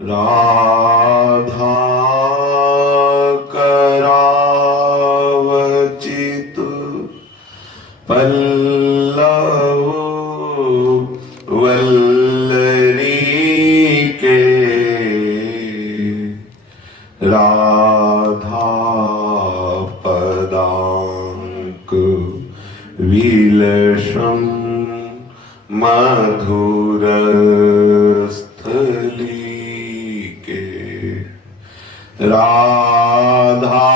राधा करावचित पल्लव वल्लरी के राधा पदांक विलसम मधुर स्थली के राधा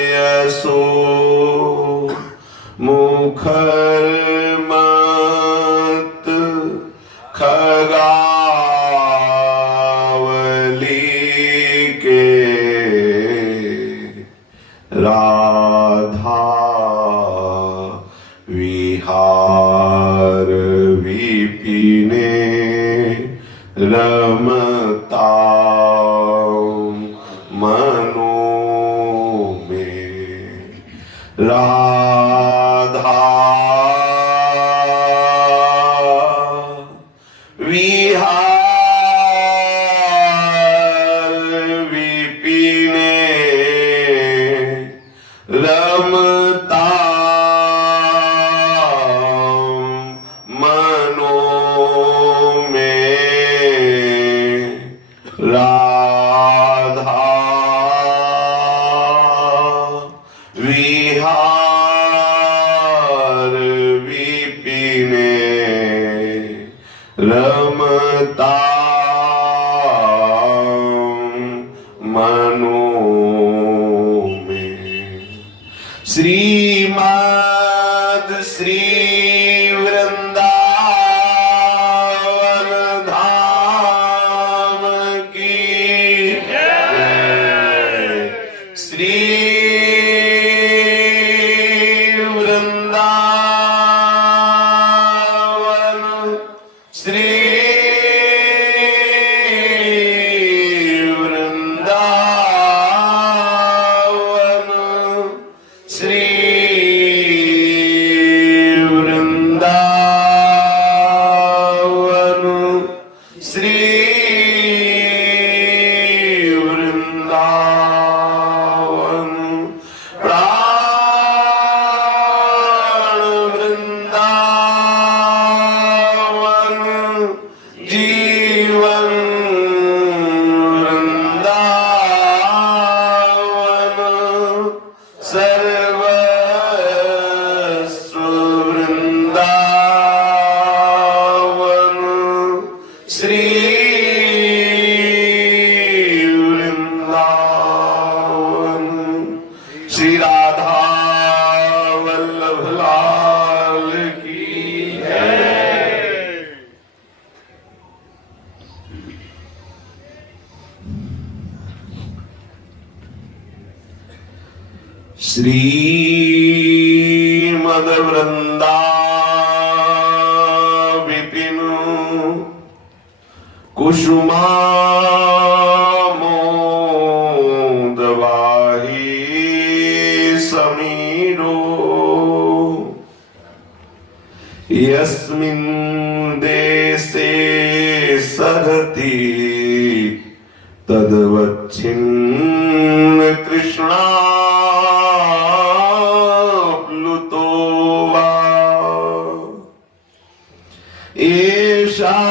यशो मुखर मत खगावली के राधा विहार विपिने रमता मनो में राधा विहार विपिने रमता मनो में राधा विहार विपिने रमता मनो में श्रीमद् श्री वृंदावन धाम की जय। श्री वृंदावन श्री वृंदावन श्री वृंदावन श्री वृंदावन प्राण वृंदावन जीवन वृंदावन सर्वस्व वृंदावन श्री वृंदावन। श्री राधा वल्लभ लाल की जय। श्रीमद वृंदाविपिन कुसुमामोदवाही समीरो यस्मिन् देशे सरति तद्वच्छिन्न कृष्णा प्लुतो वा येषां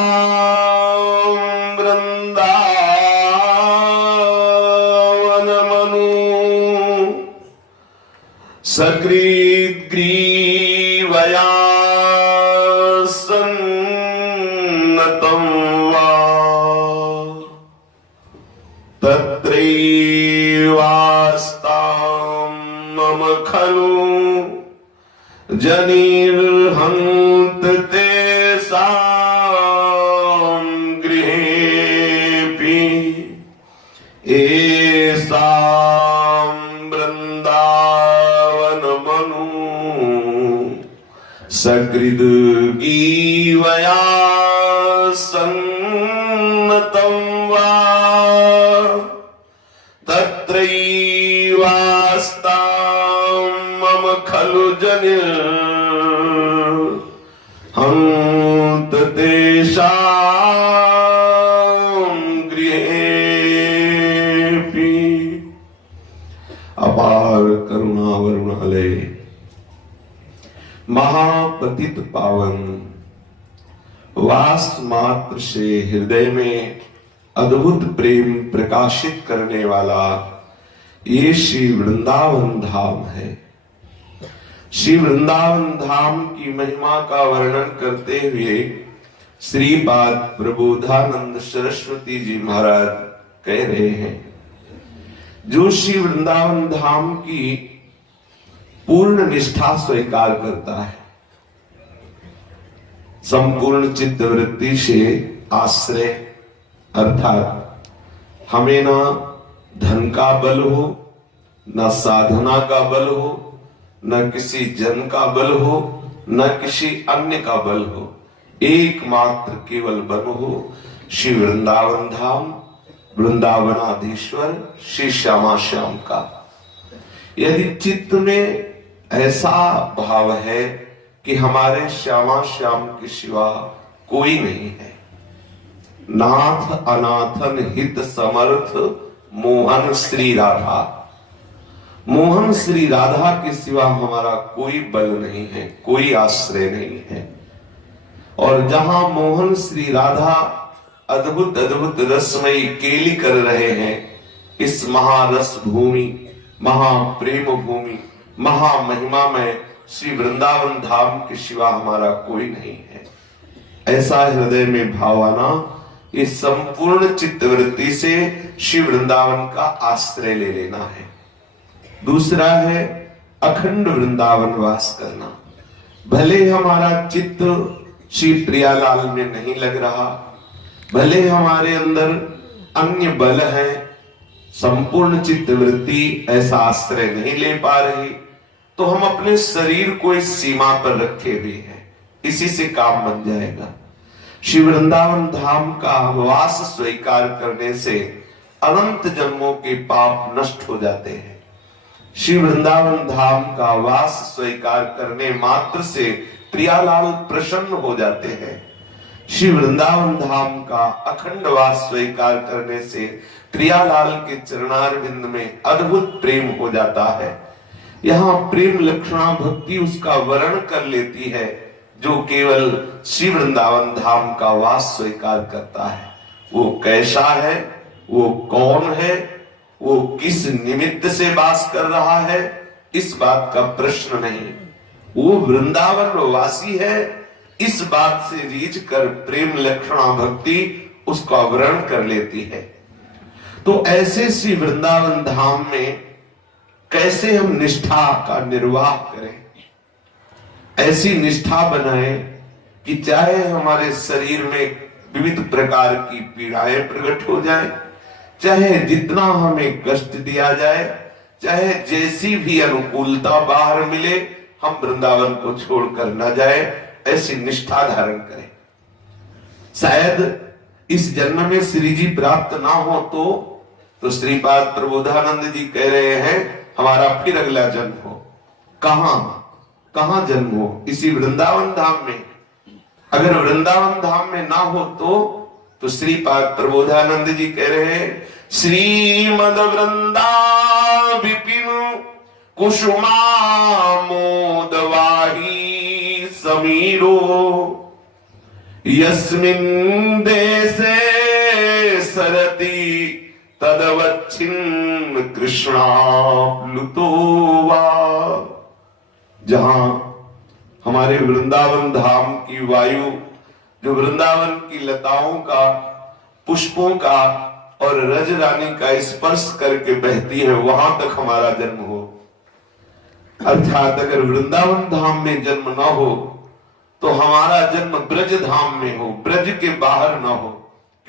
वृन्दावनमनु सकृद्ग्रीवया सन्नतं वा तत्रैवास्तां मम खलु जनिर्हन्त तेषां गृहेऽपि येषां वृन्दावनमनु सकृद्गीवया सन्नतं वा तत्रैवास्तां मम खलु जनिर्हन्त तेषां महापतित पावन, वास मात्र से हृदय में अद्भुत प्रेम प्रकाशित करने वाला ये श्री वृंदावन धाम है। श्री वृंदावन धाम की महिमा का वर्णन करते हुए श्रीपाद प्रबोधानंद सरस्वती जी महाराज कह रहे हैं, जो श्री वृंदावन धाम की पूर्ण निष्ठा स्वीकार करता है, संपूर्ण चित्त वृत्ति से आश्रय, अर्थात हमें ना धन का बल हो, न साधना का बल हो, न किसी जन का बल हो, न किसी अन्य का बल हो, एकमात्र केवल बल हो श्री वृंदावन धाम, वृंदावनाधीश्वर श्री श्यामा श्याम का। यदि चित्त में ऐसा भाव है कि हमारे श्यामा श्याम के सिवा कोई नहीं है, नाथ अनाथन हित समर्थ मोहन श्री राधा, मोहन श्री राधा के सिवा हमारा कोई बल नहीं है, कोई आश्रय नहीं है। और जहां मोहन श्री राधा अद्भुत अद्भुत रसमयी केली कर रहे हैं, इस महारस भूमि, महाप्रेम भूमि, महामहिमा में श्री वृंदावन धाम के सिवा हमारा कोई नहीं है। ऐसा हृदय में भाव आना, इस संपूर्ण चित्तवृत्ति से श्री वृंदावन का आश्रय ले लेना है। दूसरा है अखंड वृंदावन वास करना। भले हमारा चित्त श्री प्रियालाल में नहीं लग रहा, भले हमारे अंदर अन्य बल है, संपूर्ण चित्तवृत्ति ऐसा आश्रय नहीं ले पा रही, तो हम अपने शरीर को इस सीमा पर रखे हुए हैं, इसी से काम बन जाएगा। श्री वृंदावन धाम का वास स्वीकार करने से अनंत जन्मों के पाप नष्ट हो जाते हैं। श्री वृंदावन धाम का वास स्वीकार करने मात्र से प्रियालाल प्रसन्न हो जाते हैं। श्री वृंदावन धाम का अखंड वास स्वीकार करने से प्रियालाल के चरणारविंद में अद्भुत प्रेम हो जाता है। यहाँ प्रेम लक्षणा भक्ति उसका वर्ण कर लेती है, जो केवल श्री वृंदावन धाम का वास स्वीकार करता है। वो कैसा है, वो कौन है, वो किस निमित्त से वास कर रहा है, इस बात का प्रश्न नहीं। वो वृंदावन वासी है, इस बात से रीझ कर प्रेम लक्षणा भक्ति उसका वर्ण कर लेती है। तो ऐसे श्री वृंदावन धाम में कैसे हम निष्ठा का निर्वाह करें, ऐसी निष्ठा बनाए कि चाहे हमारे शरीर में विविध प्रकार की पीड़ाएं प्रकट हो जाए, चाहे जितना हमें कष्ट दिया जाए, चाहे जैसी भी अनुकूलता बाहर मिले, हम वृंदावन को छोड़कर न जाए, ऐसी निष्ठा धारण करें। शायद इस जन्म में श्री जी प्राप्त ना हो तो श्रीपाद प्रबोधानंद जी कह रहे हैं हमारा फिर अगला जन्म हो। कहां जन्म हो? इसी वृंदावन धाम में। अगर वृंदावन धाम में ना हो तो श्रीपाद प्रबोधानंद जी कह रहे हैं, श्रीमद वृंदा विपिन कुसुमा मोदवाही समीरो यस्मिन् देशे सरति तदवच्छिन्न कृष्णा प्लुतो वा। जहां हमारे वृंदावन धाम की वायु, जो वृंदावन की लताओं का, पुष्पों का और रज रानी का स्पर्श करके बहती है, वहां तक हमारा जन्म हो। अर्थात अगर वृंदावन धाम में जन्म न हो तो हमारा जन्म ब्रज धाम में हो, ब्रज के बाहर न हो।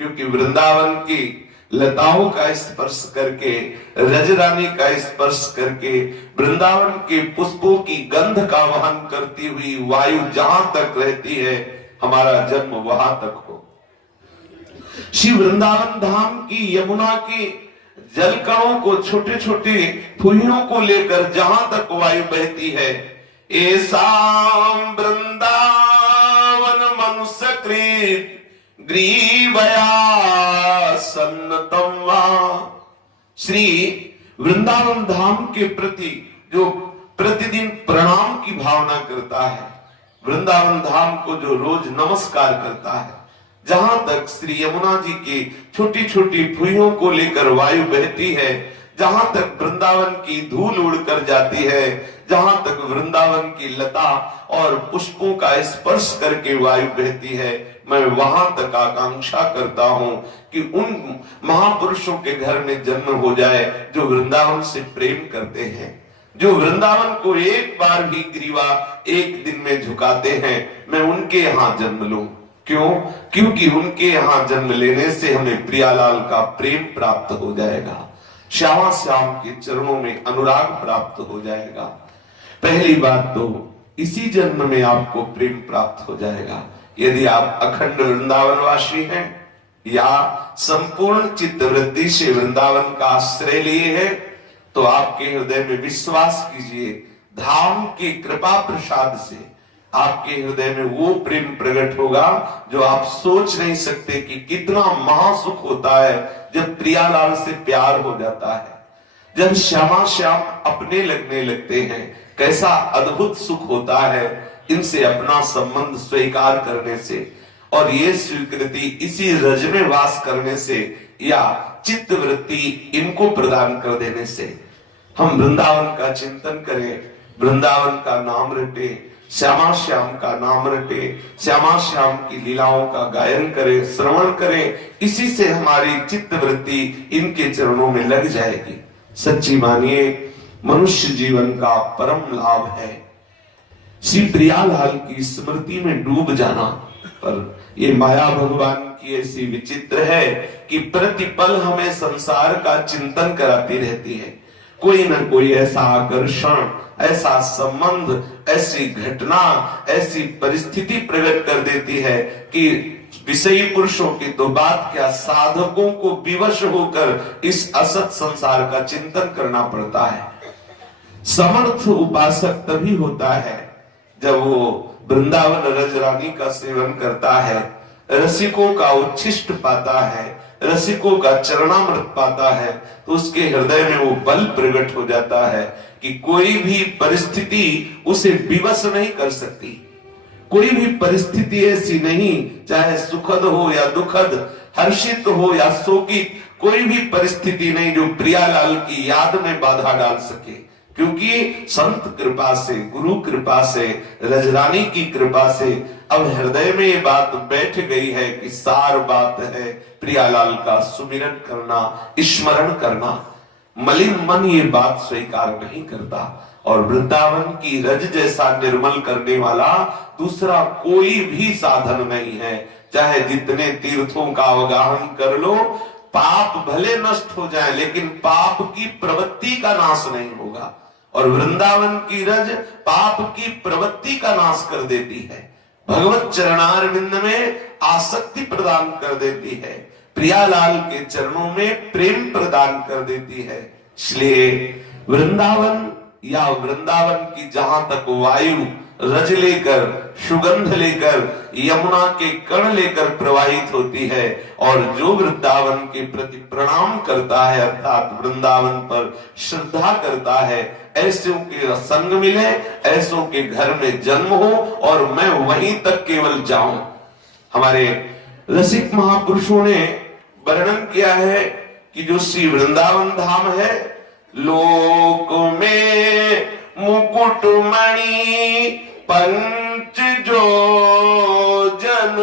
क्योंकि वृंदावन की लताओं का स्पर्श करके, रज रानी का स्पर्श करके, वृंदावन के पुष्पों की गंध का वहन करती हुई वायु जहां तक रहती है, हमारा जन्म वहां तक हो। श्री वृंदावन धाम की यमुना की जल कणों को, छोटे छोटे फुहियों को लेकर जहां तक वायु बहती है, ऐसा वृंदावन मनुष्यकृत ग्रीवया सन्नतम वा। श्री वृंदावन धाम के प्रति जो प्रतिदिन प्रणाम की भावना करता है, वृंदावन धाम को जो रोज नमस्कार करता है, जहां तक श्री यमुना जी की छोटी छोटी फुइयों को लेकर वायु बहती है, जहां तक वृंदावन की धूल उड़कर जाती है, जहां तक वृंदावन की लता और पुष्पों का स्पर्श करके वायु बहती है, मैं वहां तक आकांक्षा करता हूं कि उन महापुरुषों के घर में जन्म हो जाए जो वृंदावन से प्रेम करते हैं, जो वृंदावन को एक बार भी ग्रीवा एक दिन में झुकाते हैं। मैं उनके यहां जन्म लूं। क्यों? क्योंकि उनके यहां जन्म लेने से हमें प्रियालाल का प्रेम प्राप्त हो जाएगा, श्यामा श्याम के चरणों में अनुराग प्राप्त हो जाएगा। पहली बात तो इसी जन्म में आपको प्रेम प्राप्त हो जाएगा यदि आप अखंड वृंदावनवासी हैं या संपूर्ण चित्तवृत्ति से वृंदावन का आश्रय लिए हैं, तो आपके हृदय में विश्वास कीजिए, धाम की कृपा प्रसाद से आपके हृदय में वो प्रेम प्रकट होगा जो आप सोच नहीं सकते कि कितना महासुख होता है जब प्रियालाल से प्यार हो जाता है, जब श्यामा श्याम अपने लगने लगते हैं। कैसा अद्भुत सुख होता है इनसे अपना संबंध स्वीकार करने से, और ये स्वीकृति इसी रज में वास करने से या चित्त वृत्ति इनको प्रदान कर देने से। हम वृंदावन का चिंतन करें, वृंदावन का नाम रटे, श्यामा श्याम का नाम रटे, श्यामा श्याम की लीलाओं का गायन करें, श्रवण करें, इसी से हमारी चित्त वृत्ति इनके चरणों में लग जाएगी। सच्ची मानिए मनुष्य जीवन का परम लाभ है श्री प्रियालाल की स्मृति में डूब जाना। पर ये माया भगवान की ऐसी विचित्र है कि प्रतिपल हमें संसार का चिंतन कराती रहती है। कोई ना कोई ऐसा आकर्षण, ऐसा संबंध, ऐसी घटना, ऐसी परिस्थिति प्रकट कर देती है कि विषयी पुरुषों की तो बात क्या, साधकों को विवश होकर इस असत संसार का चिंतन करना पड़ता है। समर्थ उपासक तभी होता है जब वो वृंदावन रजरानी का सेवन करता है, रसिकों का उच्छिष्ट पाता है, रसिकों का चरणामृत पाता है, तो उसके हृदय में वो बल प्रकट हो जाता है कि कोई भी परिस्थिति उसे विवश नहीं कर सकती। कोई भी परिस्थिति ऐसी नहीं, चाहे सुखद हो या दुखद, हर्षित हो या शोकित, कोई भी परिस्थिति नहीं जो प्रियालाल की याद में बाधा डाल सके। क्योंकि संत कृपा से, गुरु कृपा से, रजरानी की कृपा से अब हृदय में ये बात बैठ गई है कि सार बात है प्रियालाल का सुमिरन करना, स्मरण करना। मलिन मन ये बात स्वीकार नहीं करता, और वृंदावन की रज जैसा निर्मल करने वाला दूसरा कोई भी साधन नहीं है। चाहे जितने तीर्थों का अवगाहन कर लो, पाप भले नष्ट हो जाए लेकिन पाप की प्रवृत्ति का नाश नहीं होगा, और वृंदावन की रज पाप की प्रवृत्ति का नाश कर देती है, भगवत चरणारविंद में आसक्ति प्रदान कर देती है, प्रियालाल के चरणों में प्रेम प्रदान कर देती है। इसलिए वृंदावन या वृंदावन की जहां तक वायु रज लेकर, सुगंध लेकर, यमुना के कण लेकर प्रवाहित होती है, और जो वृंदावन के प्रति प्रणाम करता है अर्थात वृंदावन पर श्रद्धा करता है, ऐसों के संग मिले, ऐसों के घर में जन्म हो और मैं वहीं तक केवल जाऊं। हमारे रसिक महापुरुषों ने वर्णन किया है कि जो श्री वृंदावन धाम है, लोक में मुकुटमणि पंच जो जन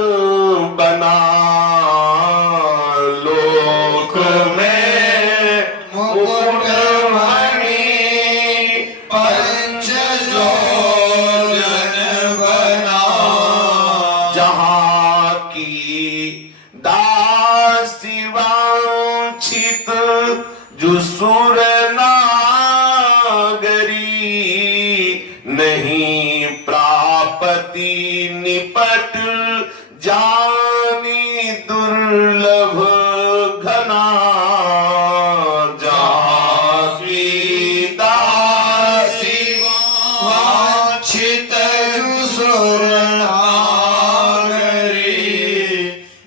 बना, लोक में मुकुटमणि पंच जो जन बना, जहां की दासी वांछित जो सुर नहीं प्रापति निपट जानी दुर्लभ घना, जासी दासी वांछित सुर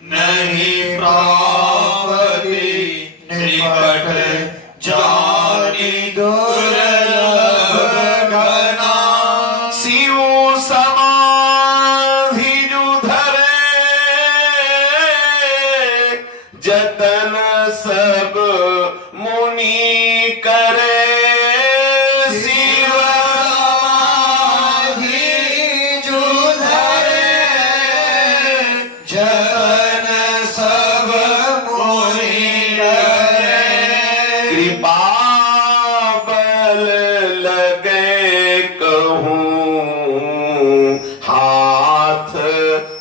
नहीं प्रापति निपट जानी जतन सब मुनि करे, शिव समाधि जो धरे, जतन सब मुनि करे। कृपा बल लगे कहूँ, हाथ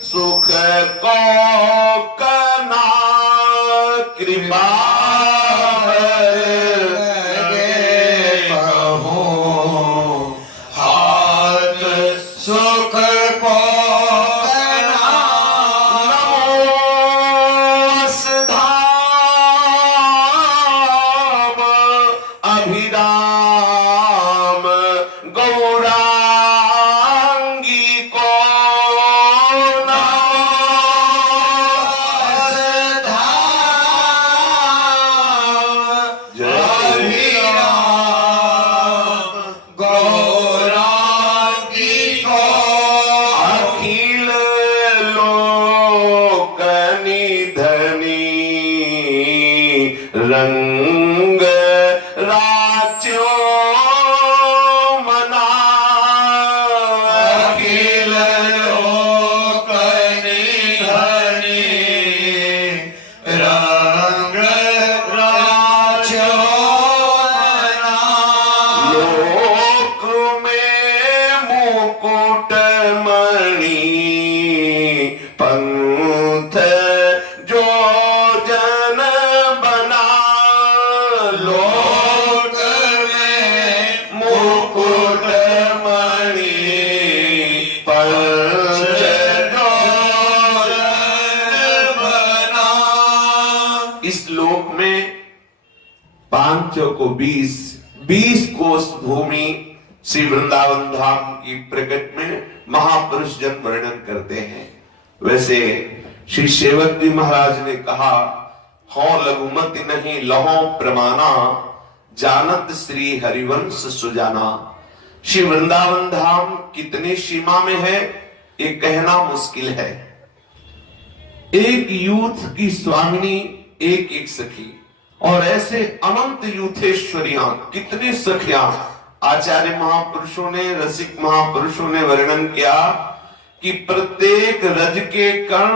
सुख को कना। कृपा बल लगे कहूँ, हाथ सुख को कना। नमोऽस्धाम अभिराम गौरांगी को, गौरांगी को। अखिल लोक निधनी, रंग राच्यो मना। अखिल लोक निधनी, रंग राच्यो मना। लोक में मुकुट मणि, पंथ जो जन बना। लोक में मुकुट मणि, पंथ जो जन बना। इस लोक में 5 को 20 कोस भूमि श्री वृंदावन धाम की प्रकट में महापुरुष जन वर्णन करते हैं। वैसे श्री सेवक जी महाराज ने कहा, हो लघुमति नहीं लहो प्रमाना, जानत श्री हरिवंश सुजाना। श्री वृंदावन धाम कितनी सीमा में है ये कहना मुश्किल है। एक यूथ की स्वामिनी, एक एक सखी, और ऐसे अनंत यूथेश्वरियां, कितनी सखियां। आचार्य महापुरुषों ने, रसिक महापुरुषों ने वर्णन किया कि प्रत्येक रज के कण,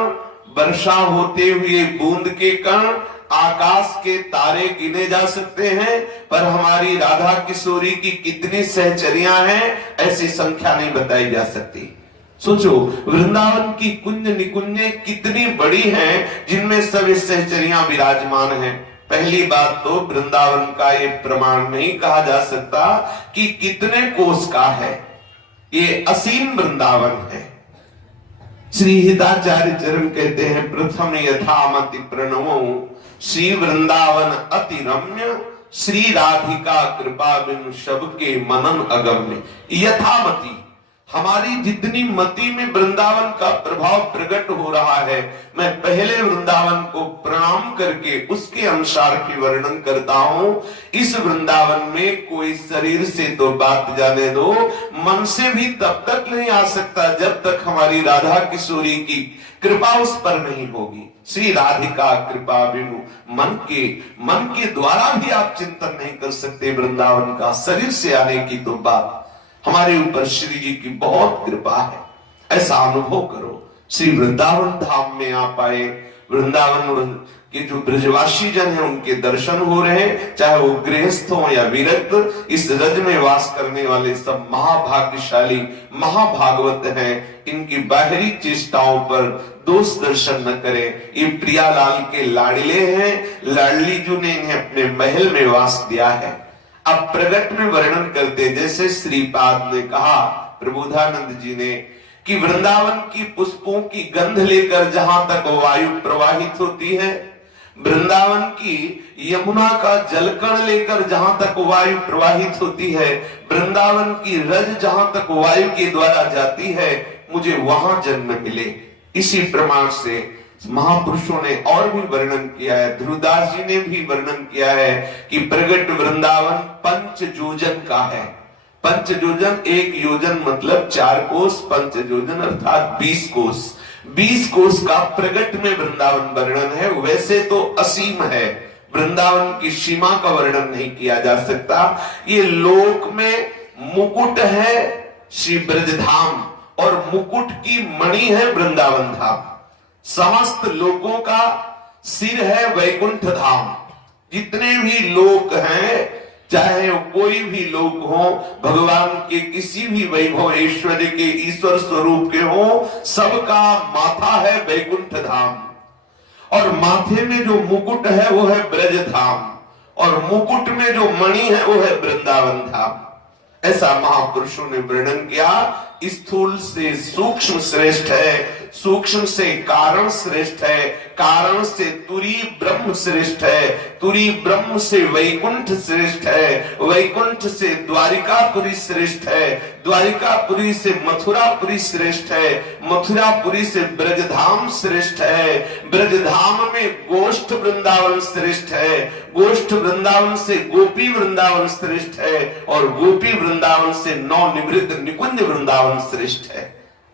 वर्षा होते हुए बूंद के कण, आकाश के तारे गिने जा सकते हैं, पर हमारी राधा किशोरी की कितनी सहचरियां हैं ऐसी संख्या नहीं बताई जा सकती। सोचो, वृंदावन की कुंज निकुंजे कितनी बड़ी हैं, जिनमें सभी सहचरियां विराजमान हैं। पहली बात तो वृंदावन का ये प्रमाण नहीं कहा जा सकता कि कितने कोस का है, ये असीम वृंदावन है। श्री हिताचार्य चरण कहते हैं, प्रथम यथामति प्रणवो श्री वृंदावन अति रम्य, श्री राधिका कृपा बिनु सबके मनन अगम्य। यथामति, हमारी जितनी मति में वृंदावन का प्रभाव प्रकट हो रहा है, मैं पहले वृंदावन को प्रणाम करके उसके अनुसार की वर्णन करता हूं। इस वृंदावन में कोई शरीर से तो बात जाने दो, मन से भी तब तक नहीं आ सकता जब तक हमारी राधा किशोरी की कृपा उस पर नहीं होगी। श्री राधिका कृपा बिनु मन के द्वारा भी आप चिंतन नहीं कर सकते वृंदावन का, शरीर से आने की तो बात। हमारे ऊपर श्री जी की बहुत कृपा है, ऐसा अनुभव करो। श्री वृंदावन धाम में आप आए, वृंदावन के जो ब्रजवासी जन हैं उनके दर्शन हो रहे हैं, चाहे वो गृहस्थ हो या विरक्त, इस रज में वास करने वाले सब महाभाग्यशाली महाभागवत हैं। इनकी बाहरी चेष्टाओं पर दोष दर्शन न करें। ये प्रियालाल के लाडले हैं, लाडली जी ने इन्हें अपने महल में वास दिया है। अब प्रगट में वर्णन करते, जैसे श्रीपाद ने कहा, प्रबोधानंद जी ने, कि वृंदावन की पुष्पों की गंध लेकर जहां तक वायु प्रवाहित होती है, वृंदावन की यमुना का जलकण लेकर जहां तक वायु प्रवाहित होती है, वृंदावन की रज जहां तक वायु के द्वारा जाती है, मुझे वहां जन्म मिले। इसी प्रमाण से महापुरुषों ने और भी वर्णन किया है, ध्रुवदास जी ने भी वर्णन किया है कि प्रगट वृंदावन 5 योजन का है। 5 योजन, 1 योजन मतलब 4 कोस, 5 योजन अर्थात 20 कोस। 20 कोस का प्रगट में वृंदावन वर्णन है। वैसे तो असीम है, वृंदावन की सीमा का वर्णन नहीं किया जा सकता। ये लोक में मुकुट है श्री ब्रजधाम और मुकुट की मणि है वृंदावन धाम। समस्त लोकों का सिर है वैकुंठ धाम। जितने भी लोक हैं, चाहे कोई भी लोग हो, भगवान के किसी भी वैभव ऐश्वर्य के ईश्वर स्वरूप के हो, सबका माथा है वैकुंठ धाम। और माथे में जो मुकुट है वो है ब्रज धाम, और मुकुट में जो मणि है वो है वृंदावन धाम। ऐसा महापुरुषों ने वर्णन किया। स्थूल से सूक्ष्म श्रेष्ठ है, सूक्ष्म से कारण श्रेष्ठ है, कारण से तुरी ब्रह्म श्रेष्ठ है, तुरी ब्रह्म से वैकुंठ श्रेष्ठ है, वैकुंठ से द्वारिकापुरी श्रेष्ठ है, द्वारिकापुरी से मथुरापुरी श्रेष्ठ है, मथुरापुरी से ब्रजधाम श्रेष्ठ है, ब्रजधाम में गोष्ठ वृंदावन श्रेष्ठ है, गोष्ठ वृंदावन से गोपी वृंदावन श्रेष्ठ है, और गोपी वृंदावन से नौ निवृत्त निकुंज वृंदावन श्रेष्ठ है।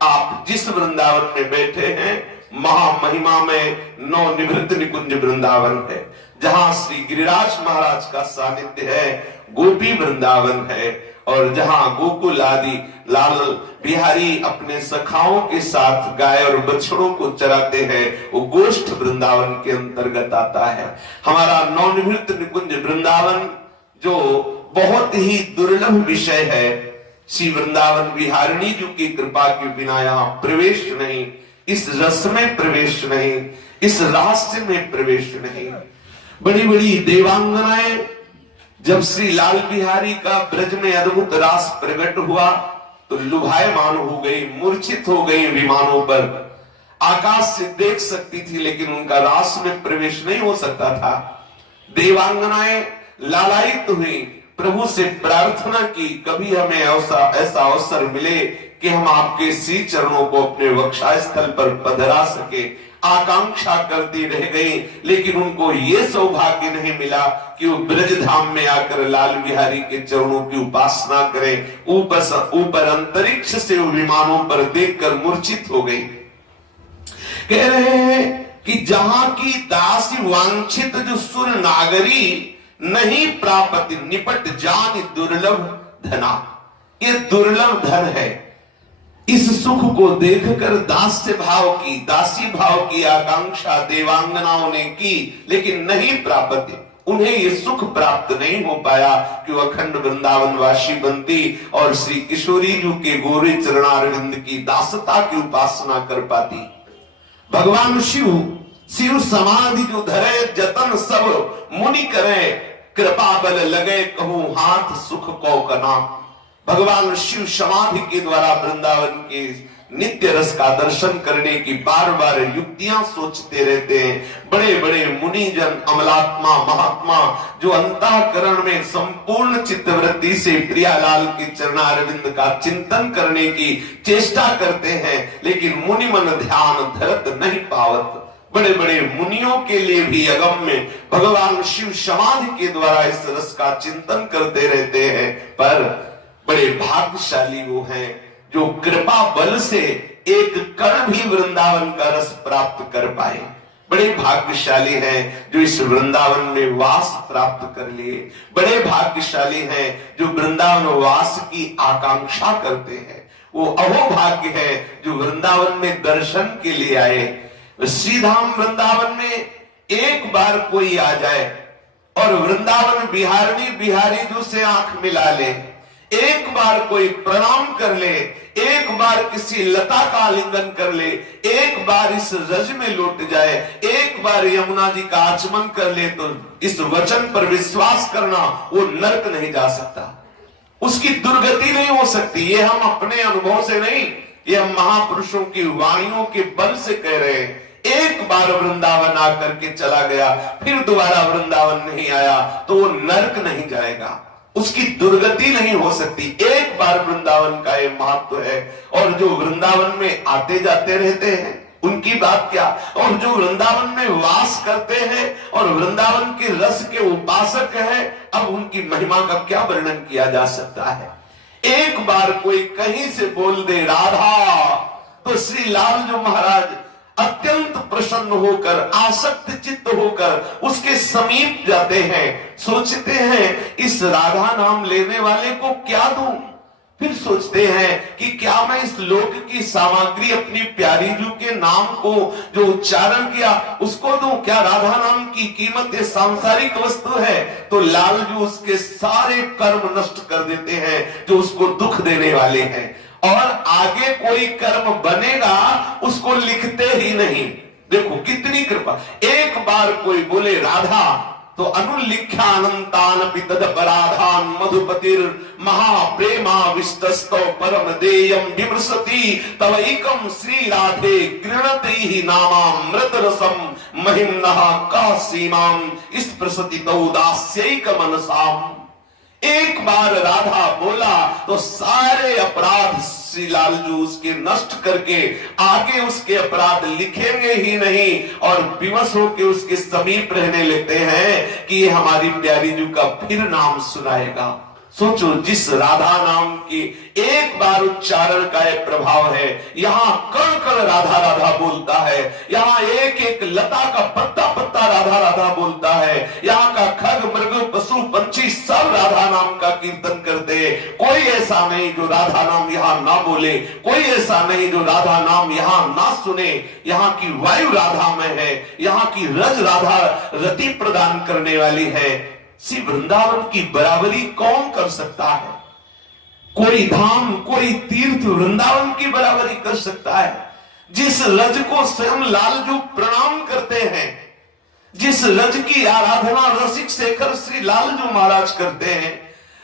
आप जिस वृंदावन में बैठे हैं, महामहिमा में नौ निवृत्त निकुंज वृंदावन है। जहां श्री गिरिराज महाराज का सानिध्य है, गोपी वृंदावन है। और जहां गोकुल आदि लाल बिहारी अपने सखाओं के साथ गाय और बछड़ों को चराते हैं, वो गोष्ठ वृंदावन के अंतर्गत आता है। हमारा नवनिवृत्त निकुंज वृंदावन जो बहुत ही दुर्लभ विषय है, श्री वृंदावन बिहारिणी जी की कृपा के बिना यहाँ प्रवेश नहीं, इस रस में प्रवेश नहीं, इस रहस्य में प्रवेश नहीं। बड़ी बड़ी देवांगनाएं जब श्री लाल बिहारी का ब्रज में अद्भुत रास प्रकट हुआ तो लुभायमान हो गई, मूर्छित हो गई विमानों पर। आकाश से देख सकती थी लेकिन उनका रास में प्रवेश नहीं हो सकता था। देवांगनाएं लालायित हुई, प्रभु से प्रार्थना की, कभी हमें ऐसा अवसर मिले कि हम आपके श्री चरणों को अपने वक्षा स्थल पर पधरा सके। आकांक्षा करती रह गई, लेकिन उनको ये सौभाग्य नहीं मिला कि वो ब्रजधाम में आकर लाल बिहारी के चरणों की उपासना करें। ऊपर अंतरिक्ष से वो विमानों पर देखकर मूर्छित हो गई। कह रहे हैं कि जहां की दासी वांछित जो सुर नागरी नहीं प्राप्त, निपट जान दुर्लभ धना। ये दुर्लभ धन है। इस सुख को देखकर दास्य भाव की, दासी भाव की आकांक्षा देवांगनाओं ने की, लेकिन नहीं प्राप्त। उन्हें ये सुख प्राप्त नहीं हो पाया कि वह अखंड वृंदावन वासी बनती और श्री किशोरी जी के गोरे चरणारविंद की दासता की उपासना कर पाती। भगवान शिव समाधि जो धरे जतन सब मुनि करे, कृपा बल लगे कहूं हाथ सुख को कना। भगवान शिव समाधि के द्वारा वृंदावन के नित्य रस का दर्शन करने की बार बार युक्तियां सोचते रहते हैं। बड़े बड़े मुनिजन, अमलात्मा, महात्मा जो अंतःकरण में संपूर्ण चित्तवृत्ति से प्रियालाल के चरणारविंद का चिंतन करने की चेष्टा करते हैं, लेकिन मुनि मन ध्यान धरत नहीं पावत। बड़े बड़े मुनियों के लिए भी अगम में भगवान शिव समाधि के द्वारा इस रस का चिंतन करते रहते हैं, पर बड़े भाग्यशाली वो हैं जो कृपा बल से एक कण भी वृंदावन का रस प्राप्त कर पाए। बड़े भाग्यशाली हैं जो इस वृंदावन में वास प्राप्त कर लिए। बड़े भाग्यशाली हैं जो वृंदावन वास की आकांक्षा करते हैं। वो अहोभाग्य है जो वृंदावन में दर्शन के लिए आए। श्रीधाम वृंदावन में एक बार कोई आ जाए और वृंदावन बिहारिणी बिहारी जी से आंख मिला ले, एक बार कोई प्रणाम कर ले, एक बार किसी लता का आलिंगन कर ले, एक बार इस रज में लौट जाए, एक बार यमुना जी का आचमन कर ले, तो इस वचन पर विश्वास करना वो नरक नहीं जा सकता, उसकी दुर्गति नहीं हो सकती। ये हम अपने अनुभव से नहीं, ये हम महापुरुषों की वाणियों के बल से कह रहे हैं। एक बार वृंदावन आकर के चला गया, फिर दोबारा वृंदावन नहीं आया तो वो नरक नहीं जाएगा, उसकी दुर्गति नहीं हो सकती। एक बार वृंदावन का ये महत्व है। और जो वृंदावन में आते जाते रहते हैं उनकी बात क्या, और जो वृंदावन में वास करते हैं और वृंदावन के रस के उपासक हैं, अब उनकी महिमा का क्या वर्णन किया जा सकता है। एक बार कोई कहीं से बोल दे राधा, तो श्री लालजू महाराज अत्यंत प्रसन्न होकर, आसक्त चित्त होकर उसके समीप जाते हैं। सोचते हैं इस राधा नाम लेने वाले को क्या दूं। फिर सोचते हैं कि क्या मैं इस लोक की सामग्री अपनी प्यारी जू के नाम को जो उच्चारण किया उसको दूं। क्या राधा नाम की कीमत ये सांसारिक वस्तु है। तो लालजू उसके सारे कर्म नष्ट कर देते हैं जो उसको दुख देने वाले हैं, और आगे कोई कर्म बनेगा उसको लिखते ही नहीं। देखो कितनी कृपा। एक बार कोई बोले राधा तो अनुलिख्या अनंतान तदपराधान मधुपतिर महाप्रेमा विस्तस्तो परम देयम विमृशति तव एकम श्री राधे गृणति ही नामामृत रसम महिम्नः का सीमाम इस प्रसति तौदास्यैक मनसाम। एक बार राधा बोला तो सारे अपराध श्री लालजू उसके नष्ट करके आगे उसके अपराध लिखेंगे ही नहीं, और विवश होकर उसके समीप रहने लगते हैं कि ये हमारी प्यारी जू का फिर नाम सुनाएगा। सोचो, जिस राधा नाम की एक बार उच्चारण का एक प्रभाव है, यहाँ कण कण राधा राधा बोलता है, यहाँ एक एक लता का पत्ता पत्ता राधा राधा बोलता है, यहाँ का खग मृग पशु पंछी सब राधा नाम का कीर्तन करते हैं। कोई ऐसा नहीं जो राधा नाम यहाँ ना बोले, कोई ऐसा नहीं जो राधा नाम यहाँ ना सुने। यहाँ की वायु राधा में है, यहाँ की रज राधा रति प्रदान करने वाली है। श्री वृंदावन की बराबरी कौन कर सकता है। कोई धाम कोई तीर्थ वृंदावन की बराबरी कर सकता है। जिस रज को स्वयं लालजू प्रणाम करते हैं, जिस रज की आराधना रसिक शेखर श्री लालजू महाराज करते हैं,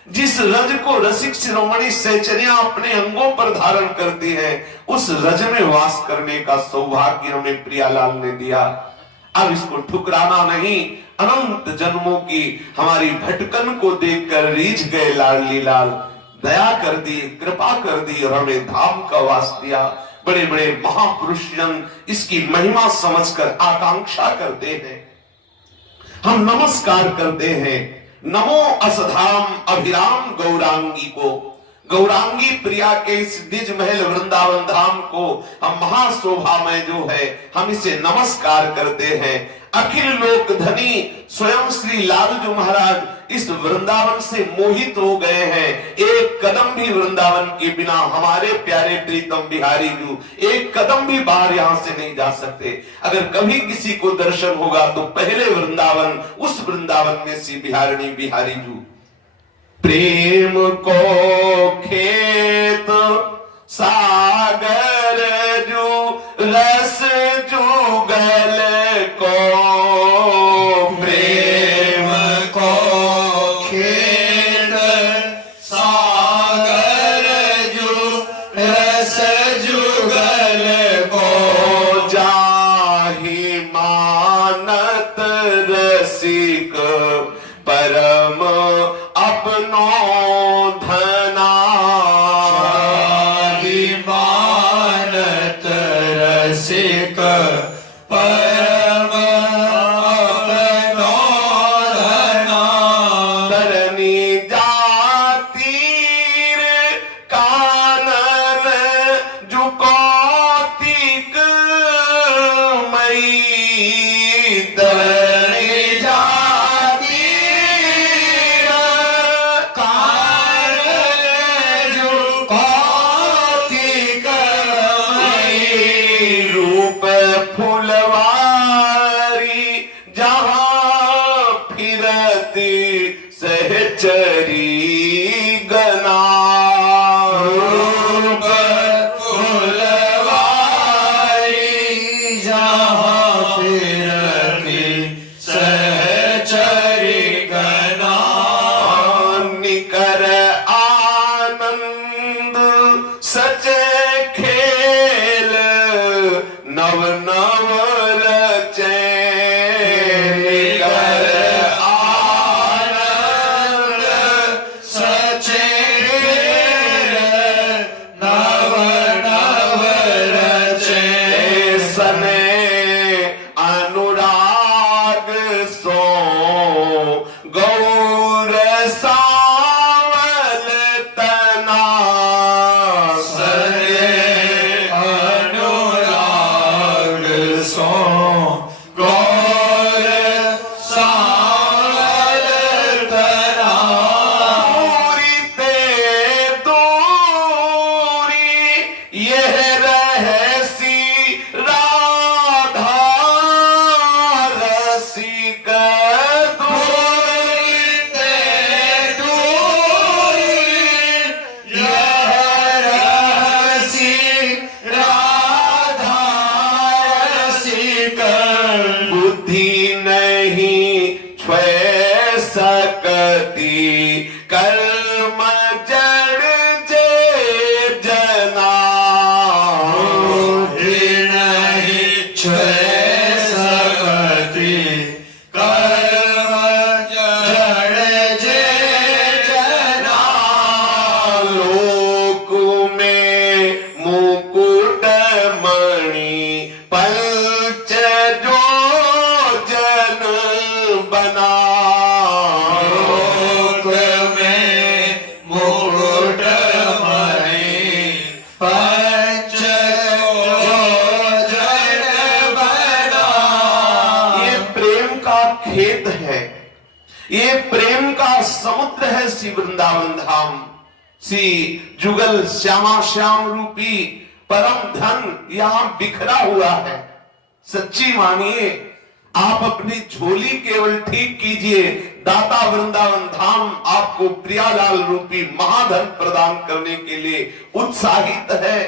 जिस रज को रसिक शिरोमणि सहचरियां अपने अंगों पर धारण करती है, उस रज में वास करने का सौभाग्य हमें प्रियालाल ने दिया। अब इसको ठुकराना नहीं। अनंत जन्मों की हमारी भटकन को देखकर रीझ गए लाडली लाल, दया कर दी, कृपा कर दी और हमें धाम का वास दिया। बड़े बड़े महापुरुष जन इसकी महिमा समझकर आकांक्षा करते हैं। हम नमस्कार करते हैं नमो असधाम अभिराम गौरांगी को, गौरांगी प्रिया के इस द्विज महल वृंदावन धाम को हम महाशोभामय जो है हम इसे नमस्कार करते हैं। अखिल लोक धनी स्वयं श्री लालजू महाराज इस वृंदावन से मोहित हो गए हैं। एक कदम भी वृंदावन के बिना हमारे प्यारे प्रीतम बिहारी जू एक कदम भी बाहर यहां से नहीं जा सकते। अगर कभी किसी को दर्शन होगा तो पहले वृंदावन, उस वृंदावन में श्री बिहारिणी बिहारी जू। प्रेम को खेत सागर जू रस जुगल को, प्रेम को खेत सागर जू रस जुगल को, जाहि मानत रसिक परम अपनो धना, मानत रसिक परम अपनो धना, तरनी जातीर कानन जुकौतिक मई, तरनी जातीर फुलवारी जहां फिरती सहचरी गना, रूप फुलवारी जहां फिरती सहचरी गना, निकर आनंद सचे खेल नव नव रचे, सकती कर्म जड़ जे जना नहीं छुए सकती कर्म जड़ जे जना लोक में मुकुट मणि पंच जो जन बना लोक में मुकुट मणि पंच जन बना। ये प्रेम का खेत है, ये प्रेम का समुद्र है श्री वृंदावन धाम। श्री जुगल श्यामा श्याम रूपी परम धन यहां बिखरा हुआ है। सच्ची मानिए, आप अपनी झोली केवल ठीक कीजिए, दाता वृंदावन धाम आपको प्रियालाल रूपी महाधन प्रदान करने के लिए उत्साहित है।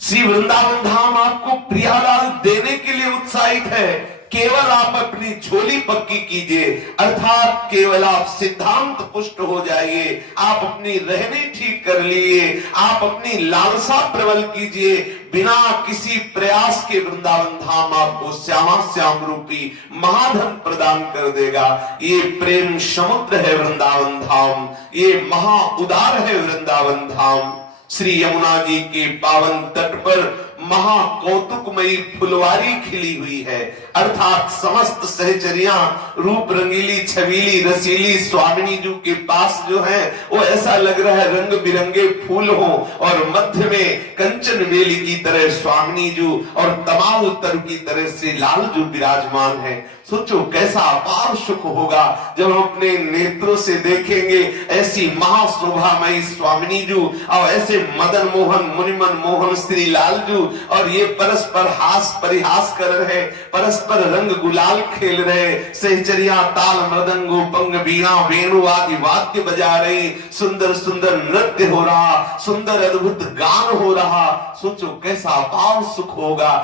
श्री वृंदावन धाम आपको प्रियालाल देने के लिए उत्साहित है। केवल आप अपनी झोली पक्की कीजिए, अर्थात केवल आप सिद्धांत पुष्ट हो जाइए, आप अपनी रहनी ठीक कर लिए, आप अपनी लालसा प्रबल कीजिए। बिना किसी प्रयास के वृंदावन धाम आपको श्यामा श्याम रूपी महाधन प्रदान कर देगा। ये प्रेम समुद्र है वृंदावन धाम, ये महा उदार है वृंदावन धाम। श्री यमुना जी के पावन तट पर महा कौतुकमयी फुलवारी खिली हुई है, अर्थात समस्त सहचरियां रूप रंगीली छबीली रसीली स्वामिनी जी के पास जो है वो ऐसा लग रहा है रंग बिरंगे फूल हो और मध्य में कंचन वेली की तरह स्वामिनी जी और तमाल उत्तर की तरह से लाल जो विराजमान है। सोचो कैसा अपार सुख होगा जब हम अपने नेत्रों से देखेंगे ऐसी महाशोभामयी स्वामिनी जी और ऐसे मदन मोहन मुनिमन मोहन श्री लाल जी, और ये परस्पर हास परिहास कर रहे, परस्पर रंग गुलाल खेल रहे, सहचरियां ताल मृदंग पंग बीणा वेणु आदि वाद्य बजा रही, सुंदर सुंदर नृत्य हो रहा, सुंदर अद्भुत गान हो रहा। सोचो कैसा अपार सुख होगा।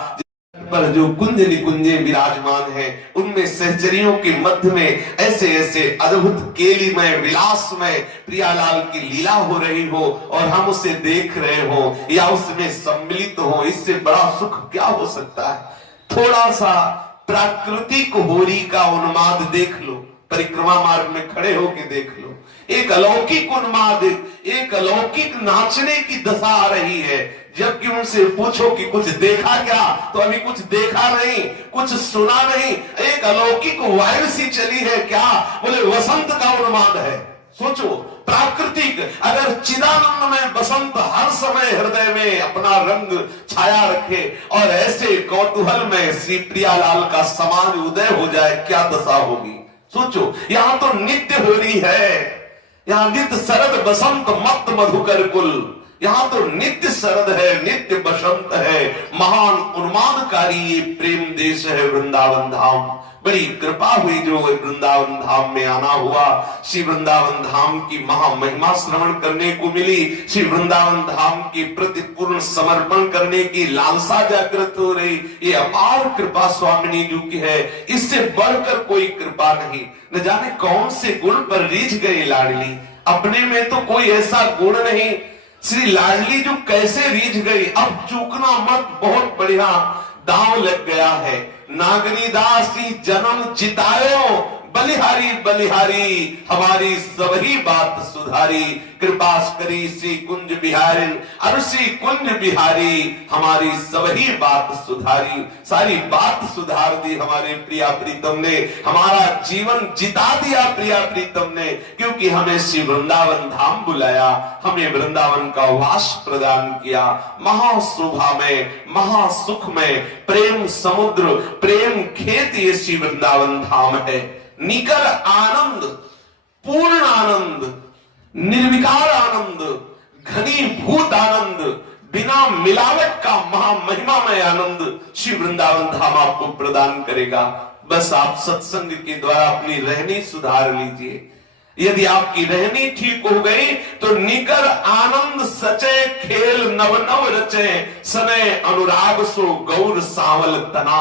पर जो कुंज निकुंजे विराजमान है उनमें सहचरियों के मध्य में ऐसे ऐसे अद्भुत केलीमय विलासमय प्रियालाल की लीला हो रही हो और हम उसे देख रहे हो या उसमें सम्मिलित हो, इससे बड़ा सुख क्या हो सकता है। थोड़ा सा प्राकृतिक होरी का उन्माद देख लो, परिक्रमा मार्ग में खड़े होके देख लो, एक अलौकिक उन्माद, एक अलौकिक नाचने की दशा आ रही है। जबकि उनसे पूछो कि कुछ देखा क्या, तो अभी कुछ देखा नहीं, कुछ सुना नहीं, एक अलौकिक वायु सी चली है क्या, बोले वसंत का उन्माद है। सोचो प्राकृतिक, अगर चिदानंद में बसंत हर समय हृदय में अपना रंग छाया रखे और ऐसे कौतूहल में श्री प्रियालाल का समाज उदय हो जाए, क्या दशा होगी। सोचो यहां तो नित्य हो रही है, यहां नित्य शरद बसंत मत मधुकर कुल, यहां तो नित्य शरद है, नित्य बसंत है, महान उन्मादकारी ये प्रेम देश है वृंदावन धाम। बड़ी कृपा हुई जो वृंदावन धाम में आना हुआ, श्री वृंदावन धाम की महा महिमा श्रवण करने को मिली, श्री वृंदावन धाम की प्रति पूर्ण समर्पण करने की लालसा जागृत हो रही। ये अपार कृपा स्वामिनी जी की है, इससे बढ़कर कोई कृपा नहीं। न जाने कौन से गुण पर रीझ गई लाडली, अपने में तो कोई ऐसा गुण नहीं, श्री लाडली जो कैसे रीझ गई। अब चूकना मत, बहुत बढ़िया दांव लग गया है। नागरी दासी जन्म जितायो, बलिहारी बलिहारी हमारी सबही बात सुधारी, कृपा करी श्री कुंज बिहारी, अरे श्री कुंज बिहारी हमारी सबही बात सुधारी। सारी बात सुधार दी हमारे प्रिया प्रीतम ने, हमारा जीवन जिता दिया प्रिया प्रीतम ने, क्योंकि हमें श्री वृंदावन धाम बुलाया, हमें वृंदावन का वास प्रदान किया। महाशोभा में महासुख में प्रेम समुद्र प्रेम खेत ये श्री वृंदावन धाम है। निकर आनंद, पूर्ण आनंद, निर्विकार आनंद, घनीभूत आनंद, बिना मिलावट का महामहिमामय आनंद श्री वृंदावन धाम आपको प्रदान करेगा। बस आप सत्संग के द्वारा अपनी रहनी सुधार लीजिए। यदि आपकी रहनी ठीक हो गई तो निकर आनंद सचे खेल नव नव रचे, सने अनुराग सो गौर सावल तना।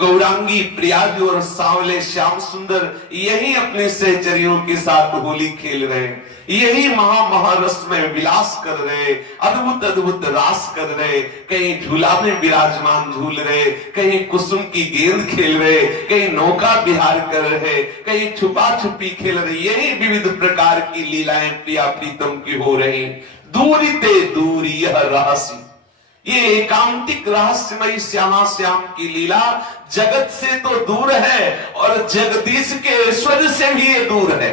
गौरांगी प्रियाजू और सांवले श्याम सुंदर यही अपने सहचरियों के साथ होली खेल रहे हैं, यही महारस में विलास कर रहे, अद्भुत अद्भुत रास कर रहे, कहीं झूला में विराजमान झूल रहे, कहीं कुसुम की गेंद खेल रहे, कहीं नौका विहार कर रहे, कहीं छुपा छुपी खेल रहे, यही विविध प्रकार की लीलाएं प्रिया प्रीतम की हो रही। दूरी ते दूरी यह रहस्य, ये एकांतिक रहस्यमयी श्यामा श्याम की लीला जगत से तो दूर है और जगदीश के ऐश्वर्य से भी ये दूर है।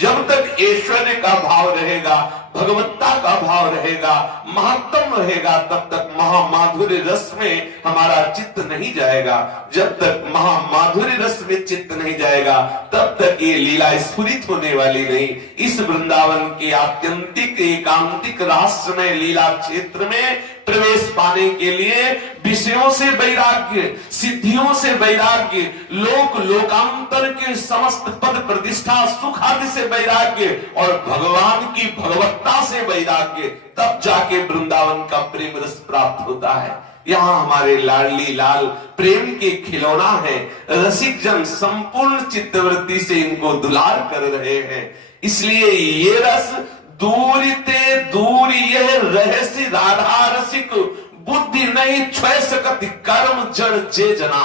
जब तक ऐश्वर्य का भाव रहेगा, भगवत्ता का भाव रहेगा, महत्व रहेगा, तब तक महामाधुर्य रस में हमारा चित्त नहीं जाएगा। जब तक महामाधुर्य रस में चित्त नहीं जाएगा, तब तक ये लीला स्फुरित होने वाली नहीं। इस वृंदावन के आत्यंतिक एकांतिक रहस्यमय लीला क्षेत्र में प्रवेश पाने के लिए विषयों से वैराग्य, सिद्धियों से वैराग्य, लोकांतर के समस्त पद प्रतिष्ठा सुख आदि से वैराग्य और भगवान की भगवत्ता से वैराग्य, तब जाके वृंदावन का प्रेम रस प्राप्त होता है। यहाँ हमारे लाडली लाल प्रेम के खिलौना है, रसिक जन संपूर्ण चित्तवृत्ति से इनको दुलार कर रहे हैं। इसलिए ये रस दूरी ते दूरी यह रहस्य राधा रसिक बुद्धि नहीं छुए सकत कर्म जड़ जे जना।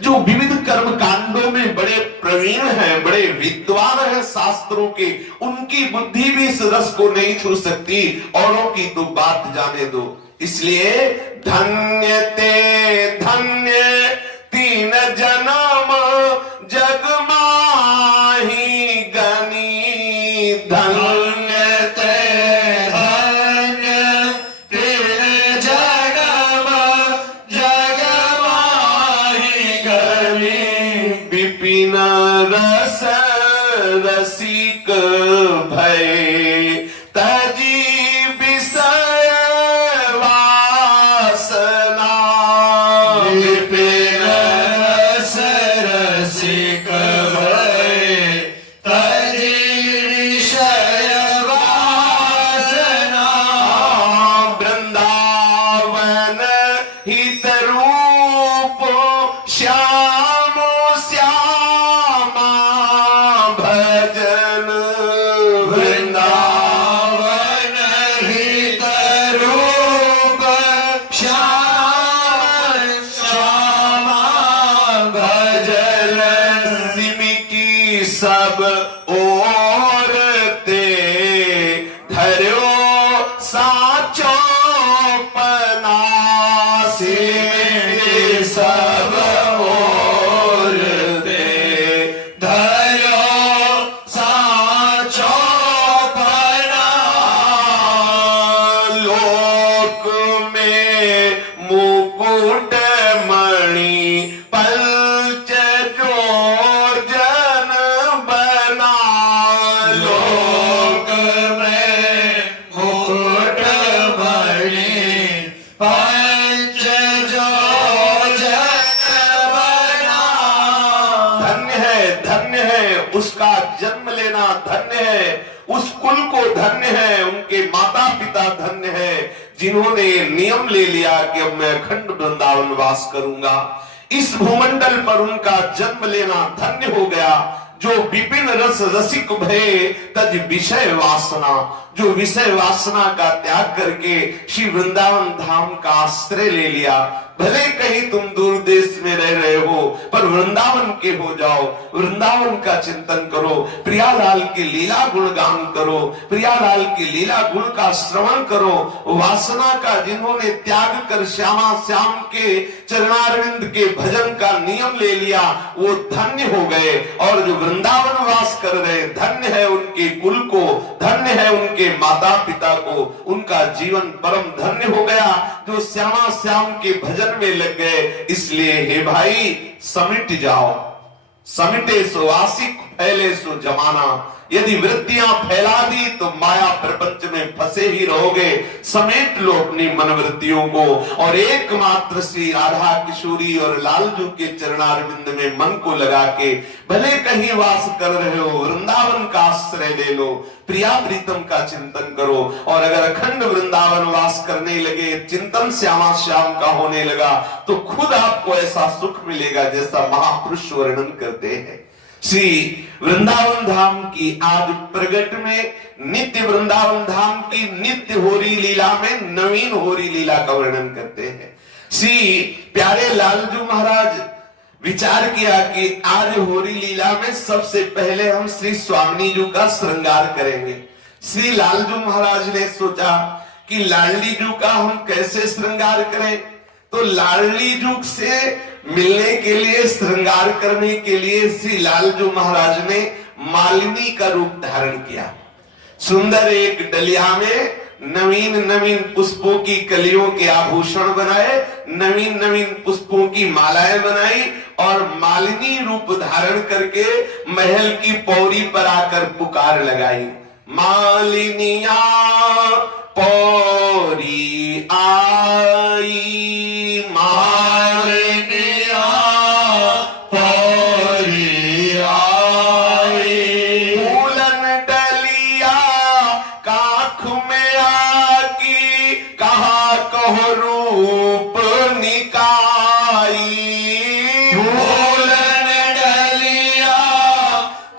जो विविध कर्म कांडों में बड़े प्रवीण हैं, बड़े विद्वान हैं शास्त्रों के, उनकी बुद्धि भी इस रस को नहीं छू सकती, औरों की तो बात जाने दो। इसलिए धन्य ते धन्य तीन जन्म जग माही गनी, धन्य ते धन्य तीन जन्म जग माही गनी, विपिन रस रसिक भय तजी विषय वासना, विपिन रस रसिक भय तजी विषय वासना, वृंदावन हित रूप श्याम श्यामा भजन, वृंदावन हित रूप श्याम श्यामा भजन, सिमटी सब ओर ते धर्यो साचो पना, सिमटी सब ओर ते धर्यो साचो पना, लोक में मुकुट मणि पंच जोजन बना, लोक में मुकुट मणि पंच जोजन बना। धन्य है उसका जन्म लेना, धन्य है उस कुल को, धन्य है उनके माता पिता, धन्य है जिन्होंने नियम ले लिया कि अब मैं अखंड वृंदावन वास करूंगा। इस भूमंडल पर उनका जन्म लेना धन्य हो गया। जो विपिन रस रसिक भय तज विषय वासना, जो विषय वासना का त्याग करके श्री वृंदावन धाम का आश्रय ले लिया। भले कहीं तुम दूर देश में रह रहे हो, पर वृंदावन के हो जाओ, वृंदावन का चिंतन करो, प्रियालाल की लीला गुणगान करो, प्रियालाल की लीला गुण का श्रवण करो। वासना का जिन्होंने त्याग कर श्यामा श्याम के चरणारविंद के भजन का नियम ले लिया, वो धन्य हो गए। और जो वृंदावन वास कर रहे, धन्य है उनके कुल को, धन्य है उनके माता पिता को, उनका जीवन परम धन्य हो गया जो श्यामा श्याम के भजन में लग गए। इसलिए हे भाई, समिट जाओ, समिटे सो आशिक, फैले सो जमाना। यदि वृत्तियां फैला दी तो माया प्रपंच में फंसे ही रहोगे। समेट लो अपनी मनोवृत्तियों को और एकमात्र श्री राधा किशोरी और लालजू के चरणारविंद में मन को लगा के भले कहीं वास कर रहे हो, वृंदावन का आश्रय ले लो, प्रिया प्रीतम का चिंतन करो। और अगर अखंड वृंदावन वास करने लगे, चिंतन श्यामा श्याम का होने लगा, तो खुद आपको ऐसा सुख मिलेगा जैसा महापुरुष वर्णन करते हैं। श्री वृंदावन धाम की आज प्रगट में नित्य वृंदावन धाम की नित्य होरी लीला में नवीन होरी लीला का वर्णन करते हैं। श्री प्यारे लालजू महाराज विचार किया कि आज होरी लीला में सबसे पहले हम श्री स्वामी जी का श्रृंगार करेंगे। श्री लालजू महाराज ने सोचा कि लाडली जू का हम कैसे श्रृंगार करें, तो लाडली जू से मिलने के लिए, श्रृंगार करने के लिए श्री लालजू महाराज ने मालिनी का रूप धारण किया। सुंदर एक डलिया में नवीन नवीन पुष्पों की कलियों के आभूषण बनाए, नवीन नवीन पुष्पों की मालाएं बनाई और मालिनी रूप धारण करके महल की पौड़ी पर आकर पुकार लगाई, मालिनिया पौड़ी आई, मालिनिया पौड़ी आई। फूलन डलिया काख में आकी, कहा कहो रूप निकाई। फूलन डलिया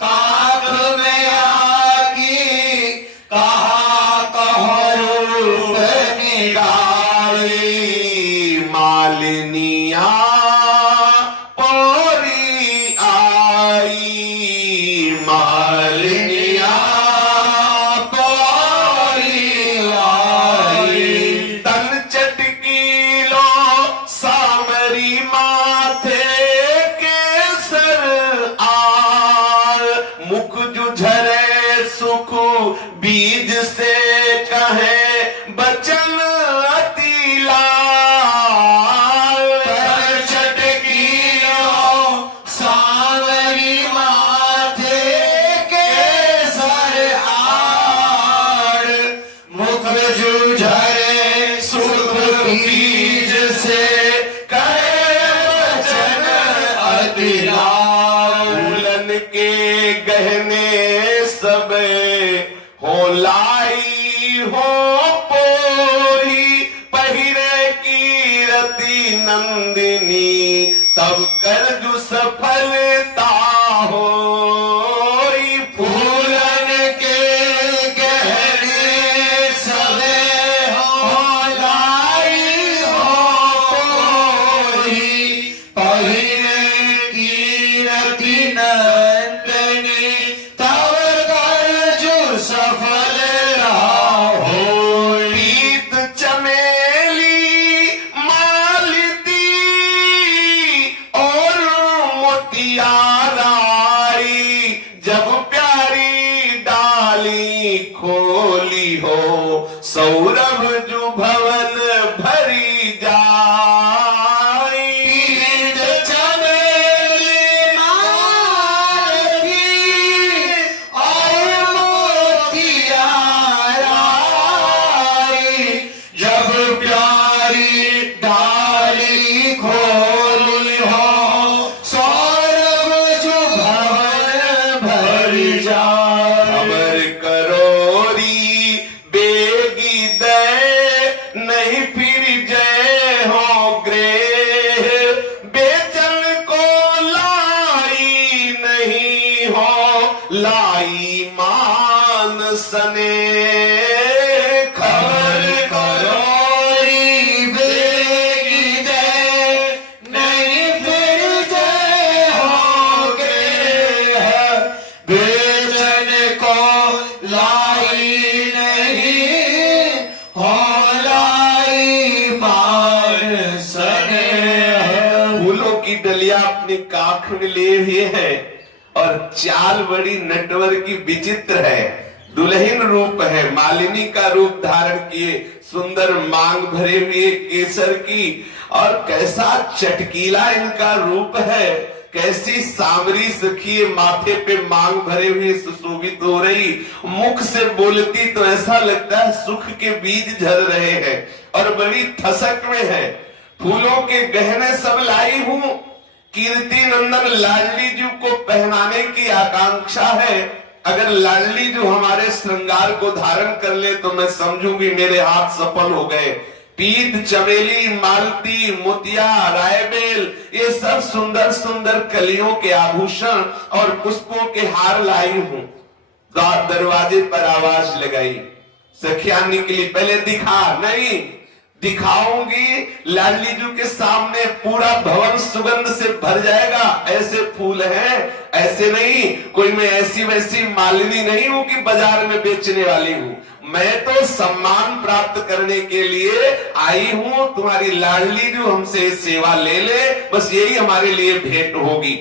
काख में आकी, कहा कहो रूप निकाई। मालिनिया पौड़ी आई, मालिनिया पौड़ी आई। तन चटकी लो सामरी माथे केसर आर, मुख जुझरे सुख बीज से कहे बचन अति लाल। तन चटकियो सांवरी माथे केसर आड़, मुख जुझरे सुख बीज से कहे वचन अति लाल। फूलन के गहने सब हो लाई हो पोरी, पहिरे की रति नंदिनी तब कर्ज सफलता हो। फूलन के गहने सबे हो लाई हो पोरी, पहिरे की रति नंदनी तब कर्ज सफल हो। पीत चमेली मालती और मोतिया लाई, जब प्यारी डाली खोली हो, सौरभ जो भवन भरी जाई। पीत चमेली मालती और मोतिया लाई, जब प्यारी डाली खोली हो, सौरभ जो भवन भरी जाए। खबर करोरी बेगी दे, नहीं फिर जय हो ग्रेह, बेचन को लाई नहीं हो लाई मान सने। खबर करोरी बेगी दे, नहीं फिर जय होगे। बेचन को लाई नहीं हो लाई मान सने। फूलों की डलिया अपनी काख में लिए हुए है और चाल बड़ी नटवर की विचित्र है, दुल्हन रूप है, मालिनी का रूप धारण किए, सुंदर मांग भरे हुए केसर की, और कैसा चटकीला इनका रूप है। कैसी सांवरी सखी, माथे पे मांग भरे हुए सुशोभित हो रही, मुख से बोलती तो ऐसा लगता है सुख के बीज झर रहे हैं और बड़ी ठसक में है। फूलों के गहने सब लाई हूं, कीर्ति नंदन लाडली जी को पहनाने की आकांक्षा है। अगर लाडली जो हमारे श्रृंगार को धारण कर ले तो मैं समझूंगी मेरे हाथ सफल हो गए। पीत, चमेली, मालती, मोतिया, रायबेल, ये सब सुंदर सुंदर कलियों के आभूषण और पुष्पों के हार लाई हूं। दरवाजे पर आवाज लगाई, सखिया निकली, पहले दिखा, नहीं दिखाऊंगी लाडली जी के सामने पूरा भवन सुगंध से भर जाएगा। ऐसे फूल हैं, ऐसे नहीं, कोई मैं ऐसी वैसी मालिनी नहीं हूं कि बाजार में बेचने वाली हूं। मैं तो सम्मान प्राप्त करने के लिए आई हूं। तुम्हारी लाडली जो हमसे सेवा ले ले, बस यही हमारे लिए भेंट होगी।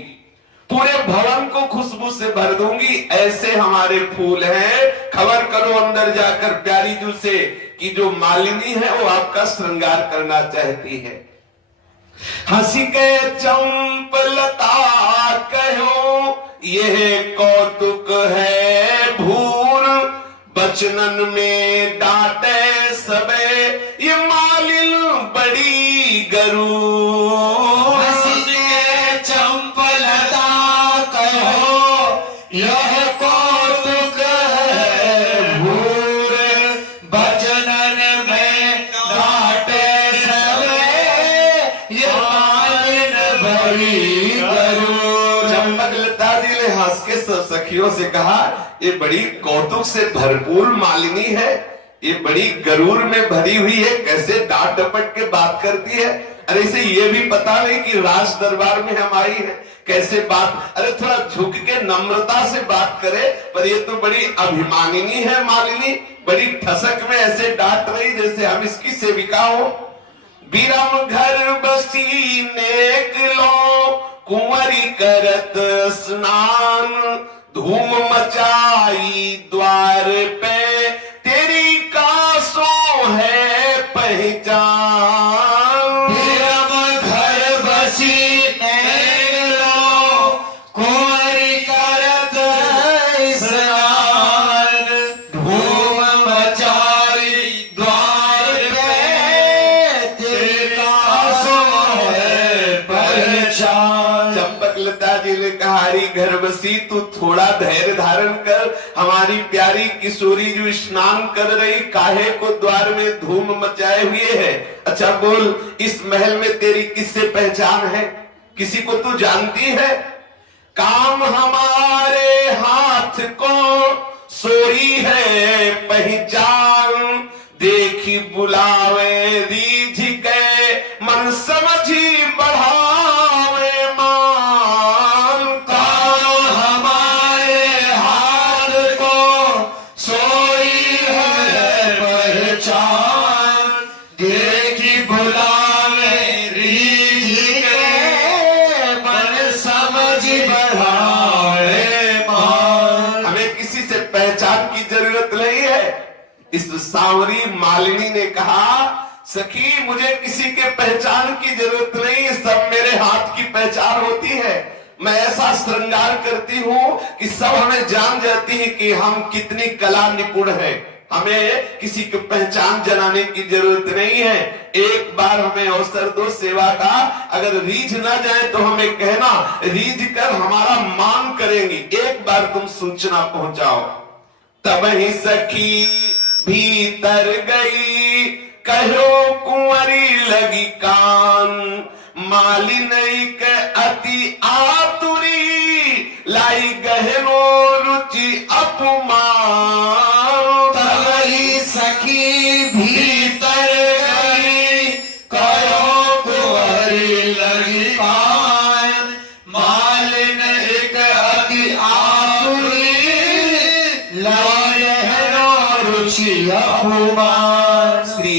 पूरे भवन को खुशबू से भर दूंगी, ऐसे हमारे फूल हैं। खबर करो अंदर जाकर प्यारी जू से कि जो मालिनी है वो आपका श्रृंगार करना चाहती है। हंसी के चंपलता कहो, यह कौतुक है भूर, बचनन में डांटे सबे, ये मालिन बड़ी गरूर। हंसी के चंपलता कहो, यह कौतुक है भूर, बचनन में डांटे सबे, ये मालिन बड़ी गरूर। चंपकलता जी ने हंस के सब सखियों से कहा, ये बड़ी कौतुक से भरपूर मालिनी है, ये बड़ी गरूर में भरी हुई है, कैसे डांट डपट के बात करती है। अरे इसे ये भी पता नहीं कि राज दरबार में हम आई है, कैसे बात, अरे थोड़ा झुक के नम्रता से बात करे। पर ये तो बड़ी अभिमानिनी है मालिनी, बड़ी ठसक में ऐसे डांट रही जैसे हम इसकी सेविका हो। बीरम घर बसी नेक लो, कुंवरी करत स्नान, धूम मचाई द्वार पे, तेरी कासों है पहचान। बीरम घर बसी नेक लो, कुंवरी करत स्नान, धूम मचाई द्वार पे, तेरी कासों है पहचान। चंपकलता जी ने कहा, हरी घर बसी तू थोड़ा धैर्य धारण कर, हमारी प्यारी किशोरी जो स्नान कर रही, काहे को द्वार में धूम मचाए हुए है। अच्छा बोल, इस महल में तेरी किससे पहचान है, किसी को तू जानती है? काम हमारे हाथ को सोई है पहचान, देखी बुलावे रीझ के, मन समझी बढ़ावे मान। काम हमारे हाथ को सोई है पहचान, देखी बुलावे रीझ के, मन समझ बढ़ावे मान। हमें किसी से पहचान की जरूरत नहीं है। इस सांवरी मालिनी ने कहा, सखी मुझे किसी के पहचान की जरूरत नहीं, सब मेरे हाथ की पहचान होती है। मैं ऐसा श्रृंगार करती हूँ कि सब हमें जान जाती है कि हम कितनी कला निपुण हैं। हमें किसी की पहचान जनाने की जरूरत नहीं है। एक बार हमें अवसर दो सेवा का, अगर रीझ ना जाए तो हमें कहना, रीझ कर हमारा मान करेंगी। एक बार तुम सूचना पहुंचाओ। तब ही सखी भीतर गई, कहो कुंवरी लगी कान, मालिनी के अति आतुरी, लाई गहनो रुचि अपमान। तब ही सखी भीतर गई, कहो कुंवरी लगी कान, मालिन एक अति आतुरी, लाई गहनो रुचि अपमान। श्री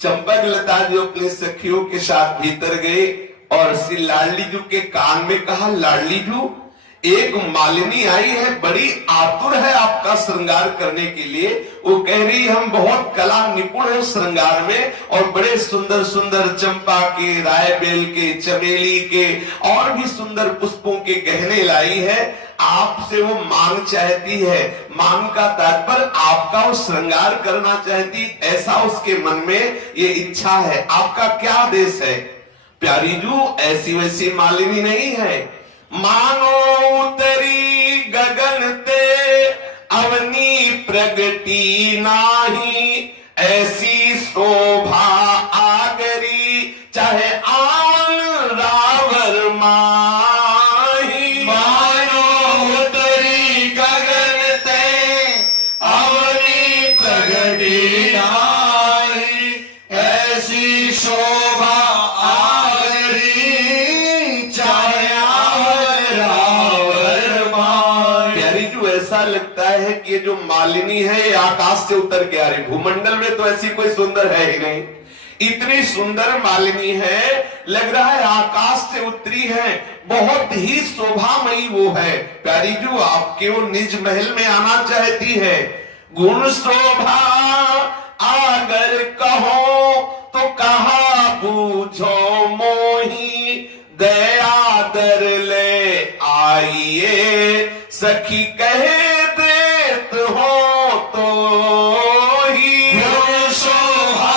चंपकलता जो अपने सखियों के साथ भीतर गए और श्री लाडली जू के कान में कहा, लाडली जू एक मालिनी आई है, बड़ी आतुर है आपका श्रृंगार करने के लिए। वो कह रही हम बहुत कला निपुण है श्रृंगार में, और बड़े सुंदर सुंदर चंपा के, रायबेल के, चमेली के और भी सुंदर पुष्पों के गहने लाई है। आपसे वो मांग चाहती है। मांग का तात्पर्य आपका वो श्रृंगार करना चाहती, ऐसा उसके मन में ये इच्छा है। आपका क्या आदेश है? प्यारी जू ऐसी वैसी मालिनी नहीं है। मानो उतरी गगन ते अवनी प्रगटी नाही, ऐसी शोभा आगरी चाहे आन रावर माही। मानो उतरी गगन ते अवनी प्रगटी नाही, ऐसी शोभा आगरी चाहे ऐसा लगता है कि ये जो मालिनी है ये आकाश से उतर के आ रही। भूमंडल में तो ऐसी कोई सुंदर है ही नहीं। इतनी सुंदर मालिनी है, लग रहा है आकाश से उतरी है, बहुत ही शोभामयी वो है। प्यारी जो आपके वो निज महल में आना चाहती है। गुण शोभा अगर कहो तो कहा बूझो मोही, दया दर ले आइए सखी कहे देत हो तो ही। गुण शोभा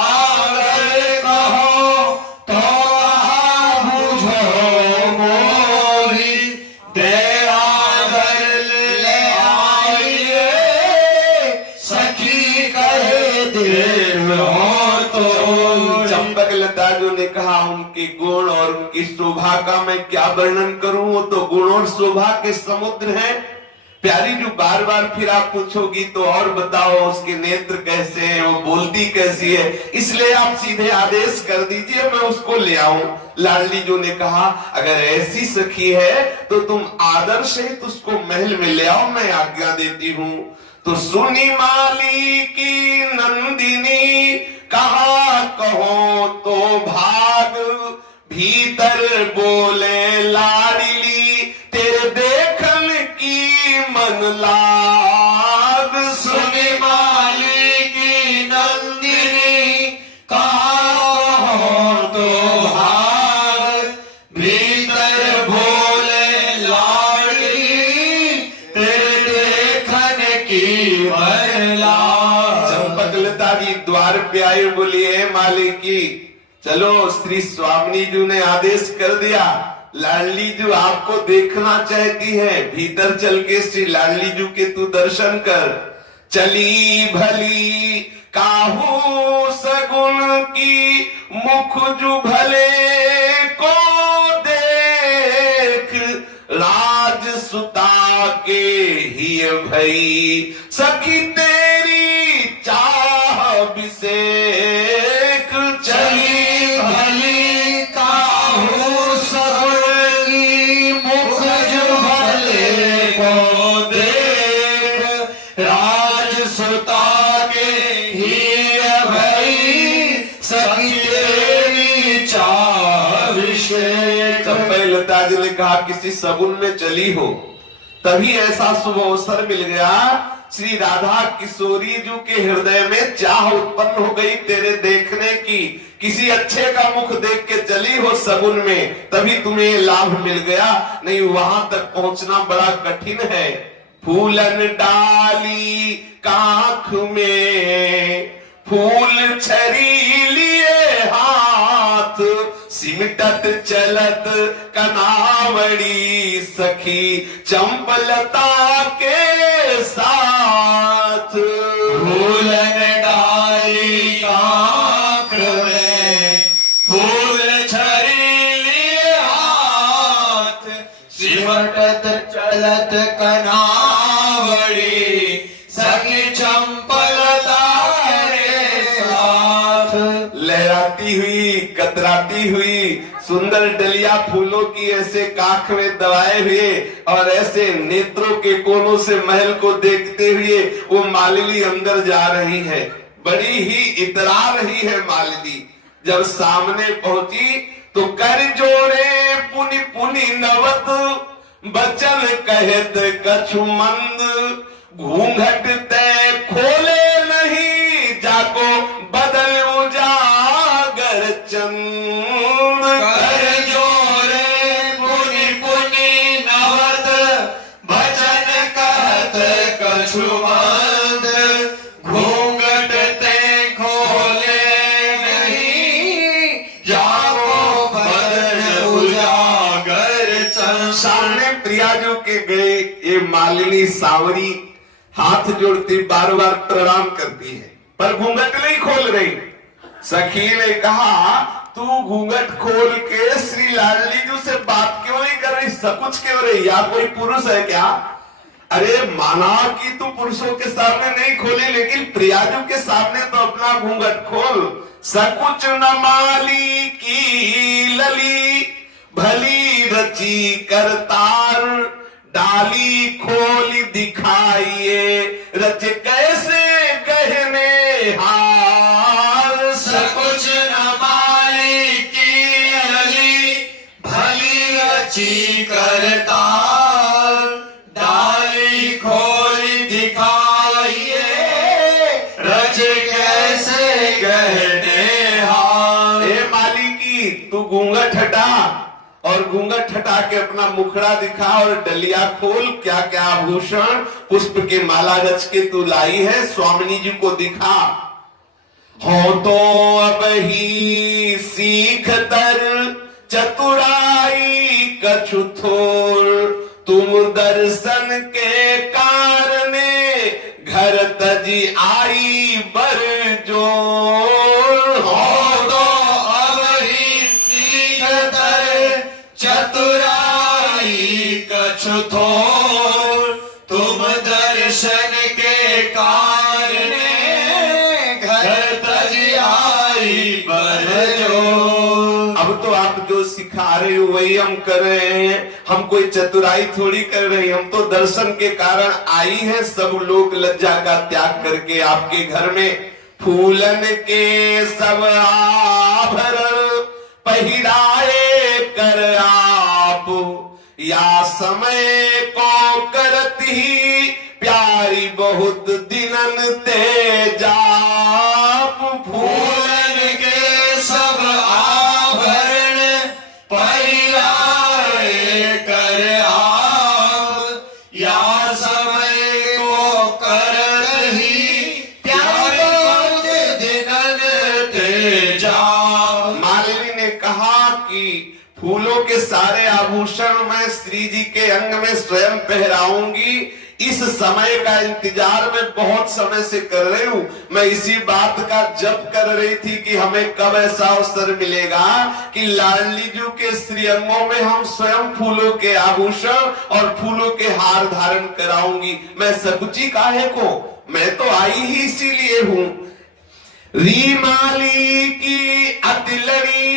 अगर कहो तो कहा बूझो मोही, दया दर ले आइए सखी कहे देत हो तो। चंपक लता जो ने कहा उनके गुण और उनकी शोभा का मैं क्या वर्णन करूं, वो तो गुण और शोभा के समुद्र हैं। प्यारी जो बार बार फिर आप पूछोगी तो और बताओ उसके नेत्र कैसे हैं, वो बोलती कैसी है, इसलिए आप सीधे आदेश कर दीजिए मैं उसको ले आऊं। लाडली जो ने कहा अगर ऐसी सखी है तो तुम आदर सहित उसको महल में ले आओ, मैं आज्ञा देती हूं। तो सुनी माली की नंदिनी कहा कहो तो भाग, भीतर बोले लाडली तेरे देखन की मन लाग। सुनी माली की नंदिनी कहो तो भाग, भीतर बोले लाडली तेरे देखन की मन लाग। चंपकलता जी द्वार पे आई, बोलिए मालिकी चलो। श्री स्वामिनी जी ने आदेश कर दिया, लाडली जी आपको देखना चाहती है, भीतर चल के श्री लाडली जी के तू दर्शन कर। चली भली काहू सगुन की, मुख जु भले को देख, राज सुता के ही भई सखी तेरी चाह अभिषेक। चली भली काहू सगुन की, मुख जो भले को देख, राज सुता के ही भई सखी तेरी चाह अभिषेक। लता जी ने कहा किसी सगुन में चली हो, तभी ऐसा शुभ अवसर मिल गया। श्री राधा किशोरी जी के हृदय में चाह उत्पन्न हो गई तेरे देखने की। किसी अच्छे का मुख देख के चली हो सगुन में, तभी तुम्हें लाभ मिल गया, नहीं वहां तक पहुंचना बड़ा कठिन है। फूलन डाली काख में, फूल छरी लिए हाथ, सिमटत चलत कनावड़ी सखी चंपलता के साथ। फूलन डाली काख में, फूल छरी लिए हाथ, सिमटत चलत कनावड़ी सखी चंपलता के साथ। लहराती हुई कतराती हुई सुंदर डलिया फूलों की ऐसे काख में दबाए हुए और ऐसे नेत्रों के कोनों से महल को देखते हुए वो मालिनी अंदर जा रही है। बड़ी ही इतरा रही है मालिनी। जब सामने पहुंची तो कर जोड़े पुनि पुनि नवत, बचन कहत कछु मंद, घूंघट ते खोले नहीं, जाको बदल उजागर चंद। कर जोरे पुनि पुनि नवत, बचन कहत कछु मंद, घूंघट ते खोले नहीं, जाको बदन उजागर चंद। सामने प्रियाजू के गए ये मालिनी सावरी हाथ जोड़ती बार बार प्रणाम करती है, पर घूंघट नहीं खोल रही। सखी ने कहा तू घूंघट खोल के श्री लाडली जी से बात क्यों नहीं कर रही, सकुच क्यों रही, या कोई पुरुष है क्या? अरे माना कि तू पुरुषों के सामने नहीं खोली, लेकिन प्रियाजू के सामने तो अपना घूंघट खोल। सकुच न माली की लली, भली रची करतार, डाली खोली दिखाइए, रच कैसे गहने हार। सकुच न माली की लली, भली रची करतार, डाली खोली दिखाइए, रच कैसे गहने हार। हे माली की तू घूंघट हटा, और घूंघट हटा के अपना मुखड़ा दिखा, और डलिया खोल, क्या क्या आभूषण पुष्प के माला रच के तू लाई है, स्वामिनी जी को दिखा। हो तो अब ही सीख तर चतुराई कछु थोर, तुम दर्शन के कारणे घर तजी आई बर जोर। हो तो अब ही सीख तर चतुराई कछु थोर, तुम दर्शन के कारणे घर तजी आई बर जोर। अब तो आप जो सिखा रहे हो वही हम कर रहे हैं, हम कोई चतुराई थोड़ी कर रहे हैं, हम तो दर्शन के कारण आई है। सब लोग लज्जा का त्याग करके आपके घर में फूलन के सब आभरण पहिराए कर आप, या समय को करत ही प्यारी बहुत दिनन ते जाप। फूलन के सब आभरण पहिराए कर आप, या समय को करत ही प्यारी बहुत दिनन ते जाप। मालिनी ने कहा कि फूलों के सारे आभूषण मैं श्री जी के अंग में स्वयं पहराऊंगी। इस समय का इंतजार मैं बहुत समय से कर रही हूँ। मैं इसी बात का जप कर रही थी कि हमें कब ऐसा अवसर मिलेगा कि लाडली जी के श्री अंगों में हम स्वयं फूलों के आभूषण और फूलों के हार धारण कराऊंगी। मैं सकुची काहे को, मैं तो आई ही इसीलिए हूँ। रीमाली की अतिलड़ी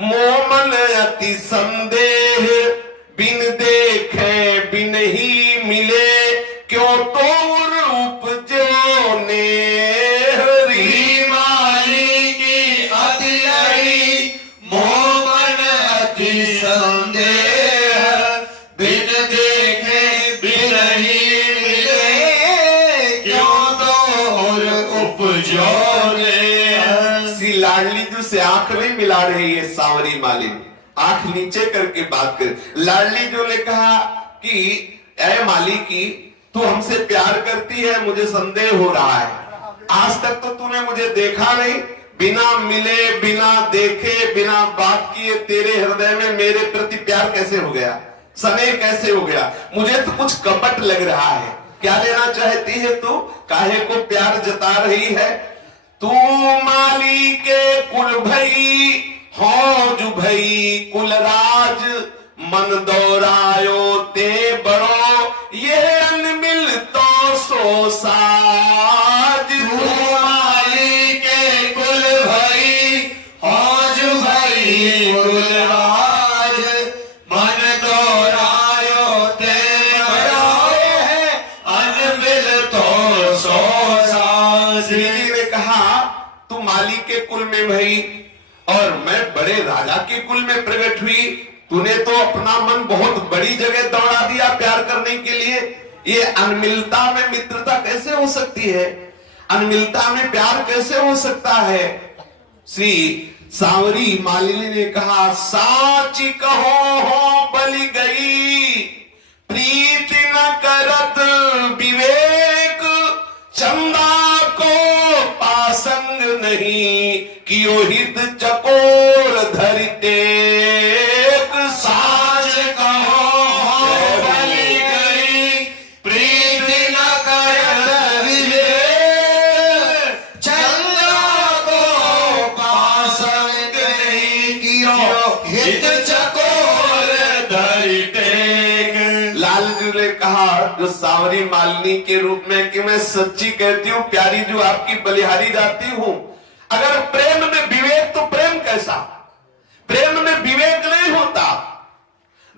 मोमन अति संदेह, बिन देखे बिन ही मिले, क्यों तो रूप जो ने। रीमाली की अतिलड़ी मोमन अति संदेह, बिन देखे बिन ही मिले, क्यों तो उपजो ने। श्री लाडली जी से आंख नहीं मिला रही है सांवरी मालिनी, आंख नीचे करके बात कर। लाडली जो ने कहा कि ऐ माली की तू हमसे प्यार करती है, मुझे संदेह हो रहा है। आज तक तो तूने मुझे देखा नहीं, बिना मिले बिना देखे बिना बात किए तेरे हृदय में मेरे प्रति प्यार कैसे हो गया, स्नेह कैसे हो गया? मुझे तो कुछ कपट लग रहा है। क्या लेना चाहती है तू, काहे को प्यार जता रही है? तू माली के कुल भई हो जु भई कुलराज, मन दौरायो ते बड़ो ये अनमिल तो सो साज। तू माली के कुल भई हो जु भई कुलराज, मन दौरायो ते बड़ो ये अनमिल तो सो साज। श्री जी ने कहा तू माली के कुल में भई और मैं बड़े राजा के कुल में प्रकट हुई, तूने तो अपना मन बहुत बड़ी जगह दौड़ा दिया प्यार करने के लिए। ये अनमिलता में मित्रता कैसे हो सकती है? अनमिलता में प्यार कैसे हो सकता है? श्री सांवरी मालिनी ने कहा, साची कहो हो बलि गई, प्रीति न करत विवेक, चंदा को पासंग नहीं, कियो हित चकोर धरिते। साच कहो हो बलि गई, प्रीति न करत विवेक, चंदा को पासंग नहीं, कियो हित चकोर धरिते। लालजू ने कहा, जो सांवरी मालिनी के रूप में कि मैं सच्ची कहती हूँ प्यारी जो आपकी बलिहारी जाती हूँ, अगर प्रेम में विवेक तो प्रेम कैसा? प्रेम में विवेक नहीं होता।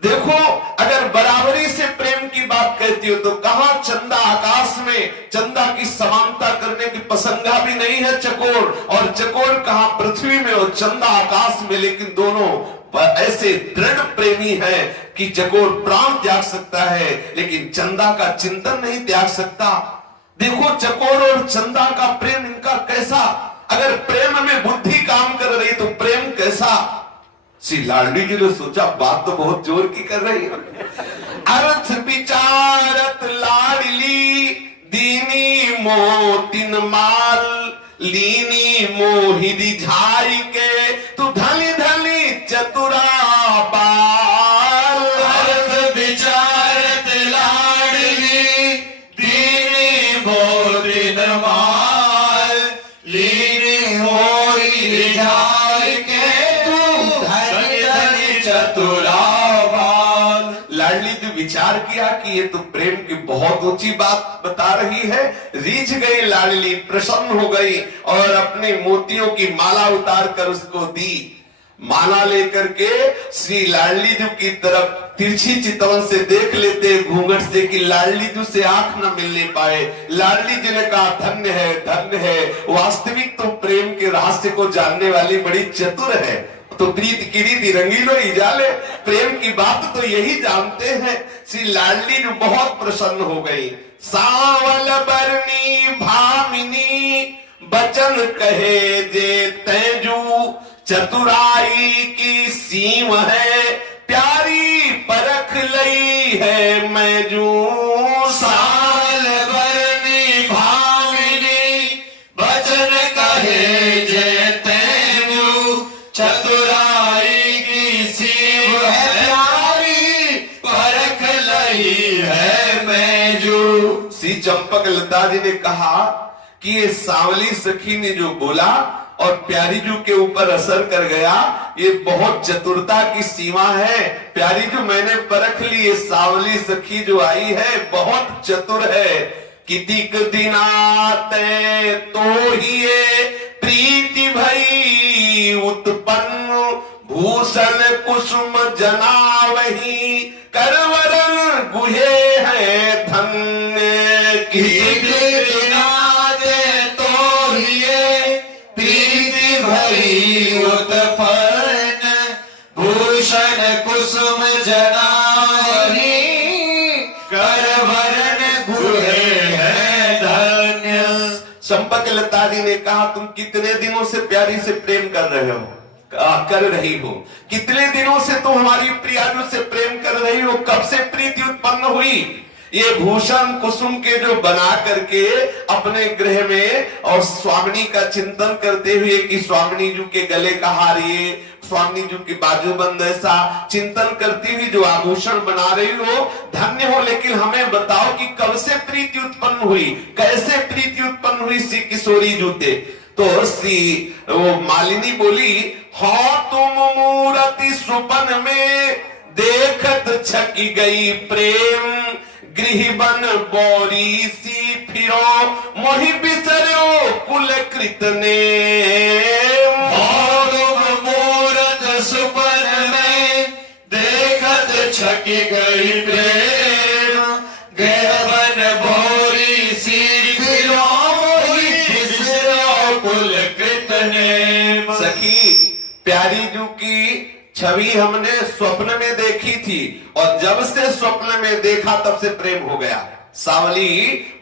देखो, अगर बराबरी से प्रेम की बात कहती हो तो कहां चंदा आकाश में, चंदा की समानता करने की पसंगा भी नहीं है चकोर, और चकोर कहां पृथ्वी में और चंदा आकाश में, लेकिन दोनों ऐसे दृढ़ प्रेमी है कि चकोर प्राण त्याग सकता है लेकिन चंदा का चिंतन नहीं त्याग सकता। देखो चकोर और चंदा का प्रेम इनका कैसा, अगर प्रेम में बुद्धि काम कर रही तो प्रेम कैसा? श्री लाडली जी ने सोचा बात तो बहुत जोर की कर रही है। अर्थ विचारत लाडली, दीनी मोतिन माल, लीनी मोहि रिझाई के, तू धनी धनी चतुरा बाल। अर्थ विचारत लाडली, दीनी मोतिन माल, लीनी मोहि रिझाई के, तू धनी धनी चतुरा बाल। लाडली जी विचार किया कि ये तो प्रेम की बहुत ऊंची बात बता रही है। रीझ गई लाडली, प्रसन्न हो गई और अपने मोतियों की माला उतार कर उसको दी। माला लेकर के श्री लाडली जी की तरफ तिरछी चितवन से देख लेते घूंघट से कि लाडली जी से आंख न मिलने पाए। लाडली जी ने कहा, धन्य है, धन्य है, वास्तविक तो प्रेम के रहस्य को जानने वाली बड़ी चतुर है। तो प्रीत की रीति रंगीलो ही जाले, प्रेम की बात तो यही जानते हैं। श्री लाडली जी बहुत प्रसन्न हो गई। सावल बरनी भामिनी, बचन कहे जे तैजू, चतुराई की सीम है, प्यारी परख लई है मैजू। सावल बरनी भामिनी, बचन कहे जे तैजू, चतुराई की सीम है, प्यारी परख लई है मैजू। श्री चंपक लता जी ने कहा कि ये सांवली सखी ने जो बोला और प्यारी जू के ऊपर असर कर गया, ये बहुत चतुरता की सीमा है। प्यारी जू मैंने परख ली, ये सांवली सखी जो आई है बहुत चतुर है। कितिक दिनाते तो ही प्रीति भई उत्पन्न, भूषण कुसुम जनावही, करवरन गुहे है धन्य। कितिक दिनाते तो ही प्रीति भई उत्पन्न, भूषण कुसुम जनावही, करवरन गुहे है धन्य। चंपक लता जी ने कहा, तुम कितने दिनों से प्यारी से प्रेम कर रहे हो, कर रही हो? कितने दिनों से तुम हमारी प्रियाजू से प्रेम कर रही हो? कब से प्रीति उत्पन्न हुई? ये भूषण कुसुम के जो बना करके अपने गृह में और स्वामिनी का चिंतन करते हुए कि स्वामिनी जी के गले का हार, ये स्वामिनी जी की बाजूबंद, ऐसा चिंतन करती हुई जो आभूषण बना रही हो, धन्य हो। लेकिन हमें बताओ कि कब से प्रीति उत्पन्न हुई, कैसे प्रीति उत्पन्न हुई श्री किशोरी जूते? तो श्री वो मालिनी बोली, हाँ तुम मूरति सुपन में देखत छकी गई प्रेम, गृह बन बोरी सी फिरो, मोहि बिसरो कुल कृत ने। मूरत सुपन में देखत छकी गई प्रेम, गृह बन बोरी सी फिरो, मोहि बिसरो कुल कृत ने। सखी प्यारी जू की छवि हमने स्वप्न में देखी थी और जब से स्वप्न में देखा तब से प्रेम हो गया। सांवली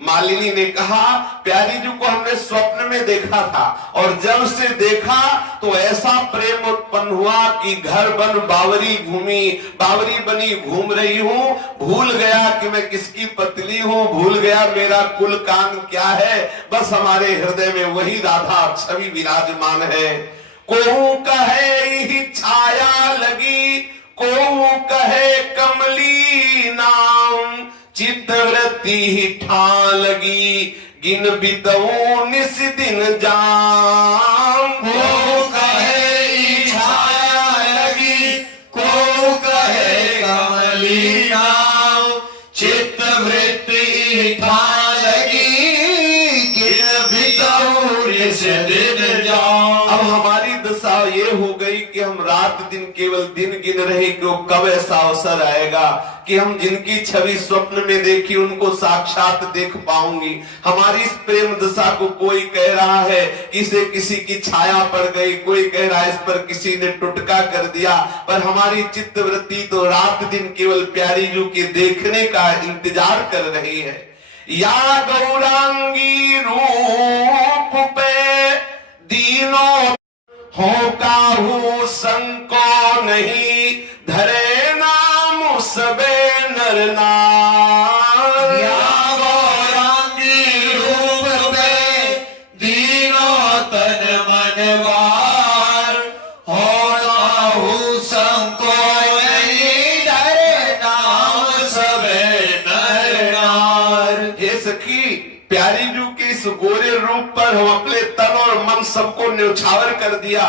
मालिनी ने कहा प्यारी जी को हमने स्वप्न में देखा था और जब से देखा तो ऐसा प्रेम उत्पन्न हुआ कि घर बन बावरी बनी घूम रही हूं, भूल गया कि मैं किसकी पत्नी हूं, भूल गया मेरा कुल कान क्या है। बस हमारे हृदय में वही राधा छवि विराजमान है। कोहू कहे ही छाया लगी, कोहू कहे कमली नाम, चित्तवृत्ति ही ठा लगी, गिन बितऊ निस दिन जाम। को कहे छाया लगी, को कहे कमली नाम, चित्तवृत्ति ठा लगी, गिन बितऊ निस दिन जाम। अब हमारी दशा ये हो गई कि हम रात दिन केवल दिन गिन रहे कि वो कब ऐसा अवसर आएगा कि हम जिनकी छवि स्वप्न में देखी उनको साक्षात देख पाऊंगी। हमारी इस प्रेम दशा को कोई कह रहा है इसे किसी की छाया पड़ गई, कोई कह रहा है इस पर किसी ने टुटका कर दिया, पर हमारी चित्तवृत्ति तो रात दिन केवल प्यारी जू के देखने का इंतजार कर रही है। या गौरांगी रूप पे दीनों हो काहू संको नहीं, धरे नाम सबे नर नार। या गौरांगी रूप पे दीनों तन मन वार, हो काहू संको नहीं, धरे नाम सबे नर नार। हे सखी प्यारी जू के इस गोरे रूप पर हम अपने तन और मन सबको न्यौछावर कर दिया।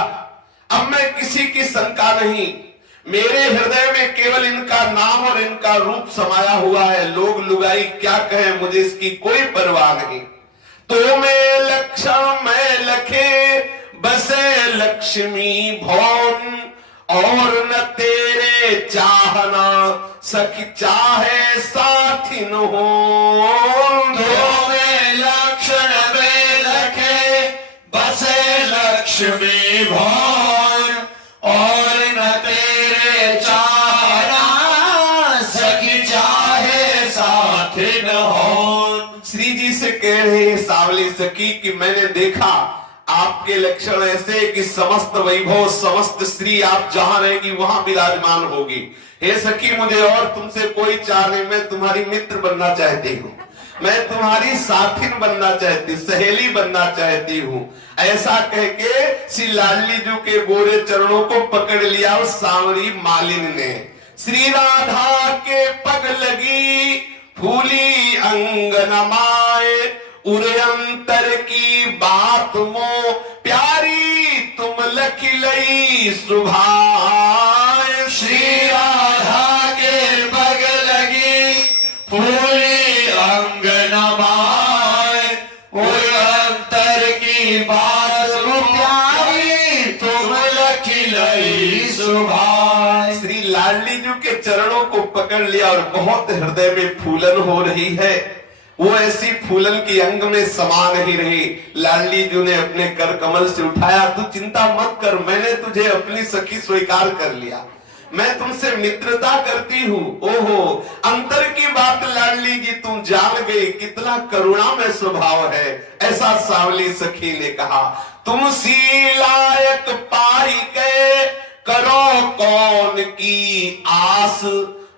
अब मैं किसी की शंका नहीं, मेरे हृदय में केवल इनका नाम और इनका रूप समाया हुआ है। लोग लुगाई क्या कहे मुझे इसकी कोई परवाह नहीं। तो मैं लक्षण में लखे बसे लक्ष्मी भवन, और न तेरे चाहना सखी चाहे साथिन हो। तो में लक्षण में लखे बसे लक्ष्मी भवन, और न तेरे चाहना सखी चाहे साथिन हो। श्री जी से कह रहे हैं सांवली सखी कि मैंने देखा आपके लक्षण ऐसे कि समस्त वैभव समस्त श्री आप जहां रहेंगी वहां विराजमान होगी। हे सखी मुझे और तुमसे कोई चाह नहीं, मैं तुम्हारी मित्र बनना चाहती हूँ, मैं तुम्हारी साथिन बनना चाहती, सहेली बनना चाहती हूँ। ऐसा कह के श्री लाडली जी के गोरे चरणों को पकड़ लिया उस सांवरी मालिन ने। श्री राधा के पग लगी फूली अंगनमाए, उरे अंतर की बात मो प्यारी तुम लखिलई सुभाए। श्री राधा के पग लगी फूली अंगनमाए, उरे अंतर की बात मो प्यारी तुम लखिलई सुभाए। श्री लाडली जी के चरणों को पकड़ लिया और बहुत हृदय में फूलन हो रही है। वो ऐसी फूलन की अंग में समा नहीं रही। लाडली जी ने अपने कर कमल से उठाया, तू चिंता मत कर, मैंने तुझे अपनी सखी स्वीकार कर लिया, मैं तुमसे मित्रता करती हूँ। ओहो अंतर की बात लाडली जी तुम जान गई, कितना करुणा में स्वभाव है। ऐसा सांवली सखी ने कहा तुम सी लायक पाई के करो कौन की आस,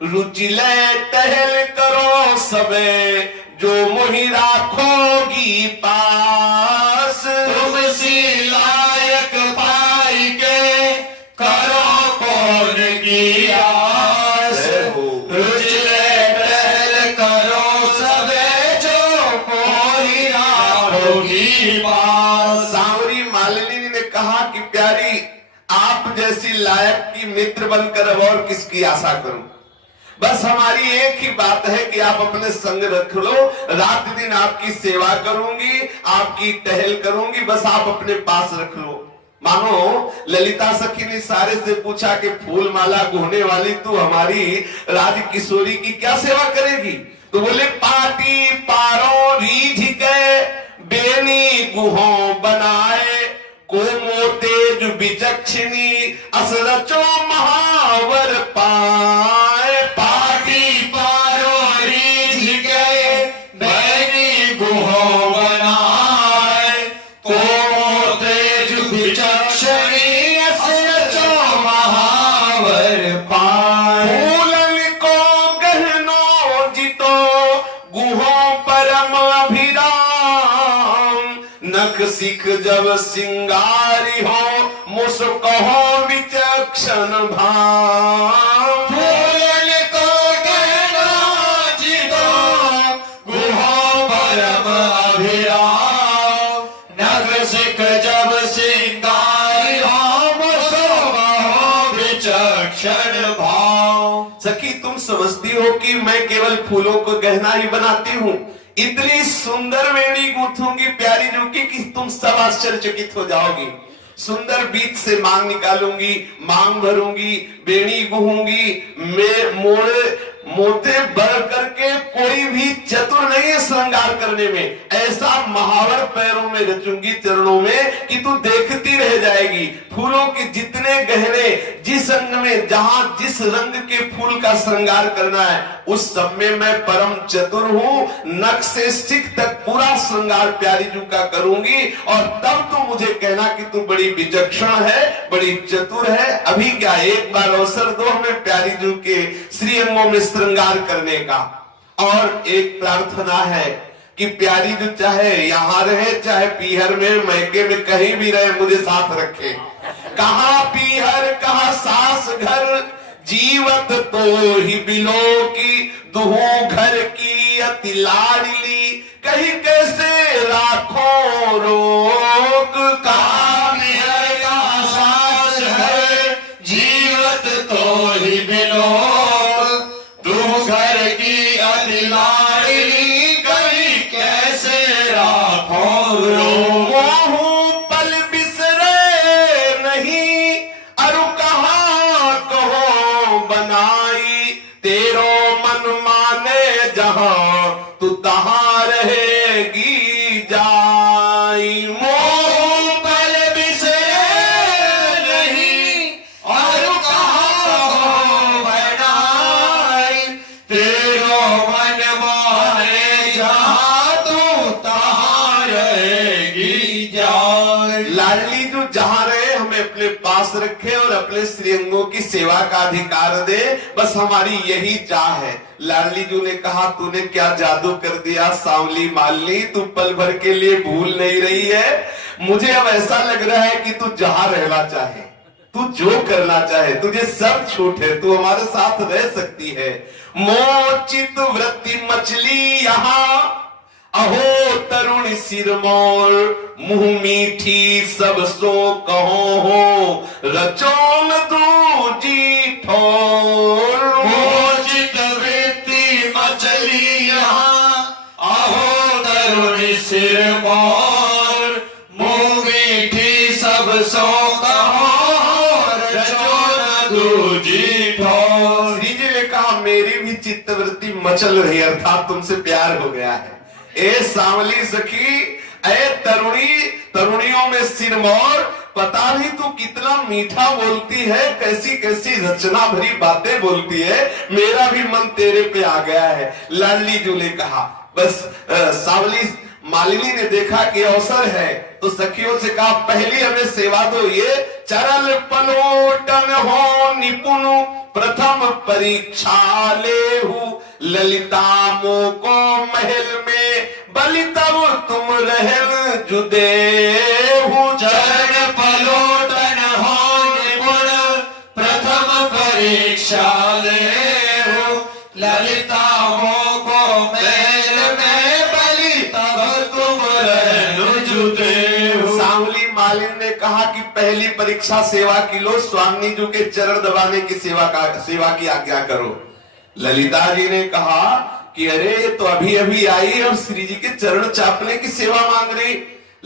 रुचि ले टहल करो सबे जो मोहि राखोगी पास। तुम सी लायक पाई के करो कौन की आस, रुचि ले टहल करो सबे जो मोहि राखोगी पास। सांवरी मालिनी ने कहा कि प्यारी आप जैसी लायक की मित्र बनकर अब और किसकी आशा करूं, बस हमारी एक ही बात है कि आप अपने संग रख लो, रात दिन आपकी सेवा करूंगी, आपकी टहल करूंगी, बस आप अपने पास रख लो। मानो ललिता सखी ने सारे से पूछा कि फूल माला गुहने वाली तू हमारी राज किशोरी की क्या सेवा करेगी? तो बोले पाटी पारो रीझ के बेनी गुहों बनाए, को मोतेज विचक्षणी असरचो महा गुहों परम अभिराम, नख सिख जब सिंगारी हो, मुस्कहो विचक्षण भाम। फूलन को कहना जितो, गुहों परम अभिराम, नख सिख जब सिंगारी हो, मुस्कहो विचक्षण भाव। सखी तुम समझती हो कि मैं केवल फूलों को गहना ही बनाती हूँ, इतनी सुंदर वेणी गूंथूंगी प्यारी जो कि तुम सब आश्चर्यचकित हो जाओगी। सुंदर बीच से मांग निकालूंगी, मांग भरूंगी, वेणी गुहूंगी, मैं मोते बढ़ करके कोई भी चतुर नहीं है श्रृंगार करने में। ऐसा महावर पैरों में रचूंगी चरणों में कि तू देखती रह जाएगी। फूलों के जितने गहने जिस अंग में जहां जिस रंग के फूल का श्रृंगार करना है उस सब में मैं परम चतुर हूं। नख से सिख तक पूरा श्रृंगार प्यारी जू का करूंगी और तब तो मुझे कहना कि तू बड़ी विचक्षण है, बड़ी चतुर है। अभी क्या एक बार अवसर दो हमें प्यारी जू के श्री अंगों में श्रृंगार करने का। और एक प्रार्थना है कि प्यारी जो चाहे यहाँ रहे चाहे पीहर में मैके में कहीं भी रहे मुझे साथ रखे। कहाँ पीहर कहाँ सास घर, जीवत तो ही बिलो की, दुहू घर की अति लाडली, कहीं कैसे राखों रोक। कहाँ पीहर कहाँ सास घर, जीवत तो ही बिलो, तू घर की अति लाडली, कहीं कैसे राखों रोक। मोहू पल बिसरे नहीं, अरु कहाँ कहो बनाई, तेरो मन माने जहां तू तहां रहेगी जाई। मोह पल बिसरे नहीं, और कहाँ हो बनाई, तेरो मन माने जहाँ तू तहाँ रहेगी जाए। लाडली जो जहां रहे हमें अपने पास रखे और अपने श्रीअंगों की सेवा का अधिकार दे, बस हमारी यही चाह है। लाडली जू ने कहा तूने क्या जादू कर दिया सांवली मालनी, तू पल भर के लिए भूल नहीं रही है। मुझे अब ऐसा लग रहा है कि तू जहां रहना चाहे, तू जो करना चाहे, तुझे सब छूट है, तू हमारे साथ रह सकती है। मोचित वृत्ति मछली यहाँ, अहो तरुण सिरमौर, मुंह मीठी सब सो कहो हो, रचोन दूजी ठोर। मोचित वृत्ति मछली यहाँ, अहो तरुण सिरमौर, मुँह मीठी सब सो कहो, रचोन दूजी ठोर। श्री जी ने कहा मेरी भी चित्तवृत्ति मचल रही, अर्थात तुमसे प्यार हो गया है। ए सांवली सखी, ए तरुणियों में सिरमौर, पता नहीं तू कितना मीठा बोलती है, कैसी कैसी रचना भरी बातें बोलती है, मेरा भी मन तेरे पे आ गया है। लाडली जू ने कहा बस सांवली मालिनी ने देखा कि अवसर है तो सखियों से कहा पहली हमें सेवा दो, ये चरल पलोटन हो निपुण, प्रथम परीक्षा लेहू, ललिता मोको महल में, बलि तब तुम रहन जुदेहू। चरण पलोटन हो निपुण, प्रथम परीक्षा लेहू, ललिता मोको महल में, बलि तब तुम रहन जुदेहू। सांवली मालिन ने कहा कि पहली परीक्षा सेवा की लो, स्वामी जी के चरण दबाने की सेवा की आज्ञा करो। ललिता जी ने कहा कि अरे ये तो अभी अभी आई और श्री जी के चरण चापने की सेवा मांग रही।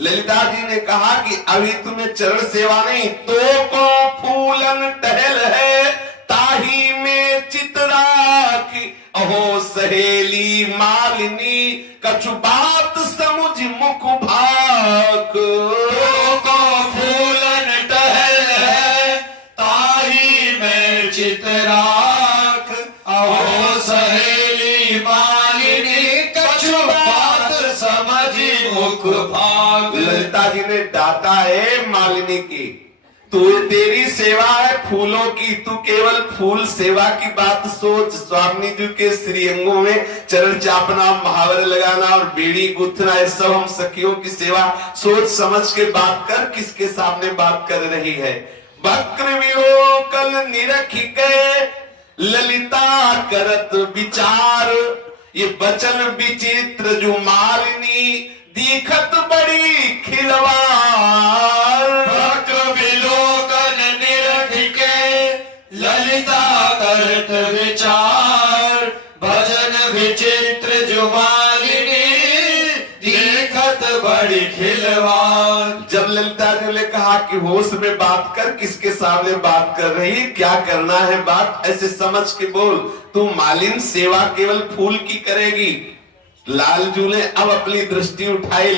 ललिता जी ने कहा कि अभी तुम्हें चरण सेवा नहीं, तो को फूलन टहल है, ताही में चित्रा की, अहो सहेली मालिनी, कछु बात समझ मुख भाक। तो को फूलन टहल है, ताही में चितराक, अहो सहेली मालिनी, कछु बात समझ मुख भाग। ललिता जी ने डांटा है मालिनी की तू तेरी सेवा है फूलों की, तू केवल फूल सेवा की बात सोच। स्वामी जी के श्रीअंगों में चरण चापना, महावर लगाना और बेड़ी गुथना, ये सब हम सखियों की सेवा सोच समझ के बात कर। किसके सामने बात कर रही है? वक्र विलोकन निरखी के ललिता करत विचार, ये बचन विचित्र जो मालिनी दिखत बड़ी खिलवार। वक्र विलोकन निरख के ललिता करत विचार, भजन विचित्र जो मालिनी दिखत बड़ी खिलवार। जब ललिता जी ने कहा कि होश में बात कर, किसके सामने बात कर रही, क्या करना है बात, ऐसे समझ के बोल। तू मालिन सेवा केवल फूल की करेगी। लालजू ने अब अपनी दृष्टि उठाई।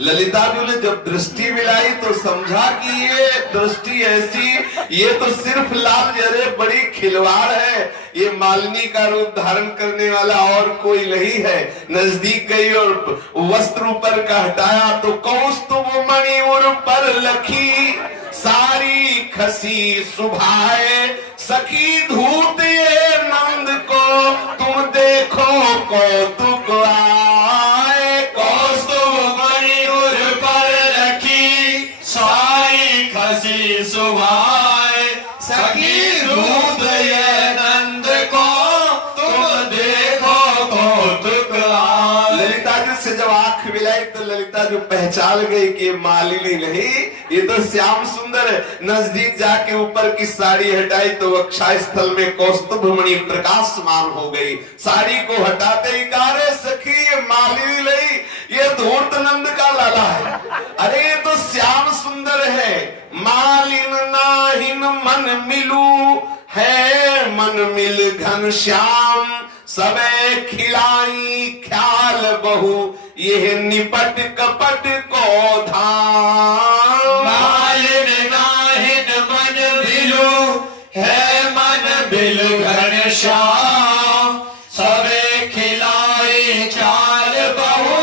ललिता जी ने जब दृष्टि मिलाई तो समझा कि ये दृष्टि ऐसी, ये तो सिर्फ लाल जरे बड़ी खिलवाड़ है, ये मालिनी का रूप धारण करने वाला और कोई नहीं है। नजदीक गई और वस्त्र ऊपर का हटाया तो कौस्तुभ मणि उर पर लखी, सारी खसी सुभाए सखी धूत ये नंद को, तुम देखो कौतुक आए। कौस्तुभ मणि उर पर लखी, सारी खसी सुभाए सखी दूत ये नंद को, तुम देखो कौतुक आए। ललिता जी से जब आंख मिलाई तो ललिता जो पहचान गई कि ये मालिनी नहीं, ये तो श्याम सुंदर है। नजदीक जाके ऊपर की साड़ी हटाई तो वक्षा स्थल में कौस्तुभ मणि प्रकाशमान हो गई। साड़ी को हटाते ही कहा, रे सखी ये मालिनी नहीं, ये धूर्त नंद का लाला है। अरे ये तो श्याम सुंदर है। मालिन नाहिन मन मिलू है, मन मिल घन श्याम सबे खिलाई ख्याल बहु, ये निपट कपट को धाम। मालिन नाहिन मन बिलु है, मन बिल घन श्याम सबे खिलाई चाल बहु,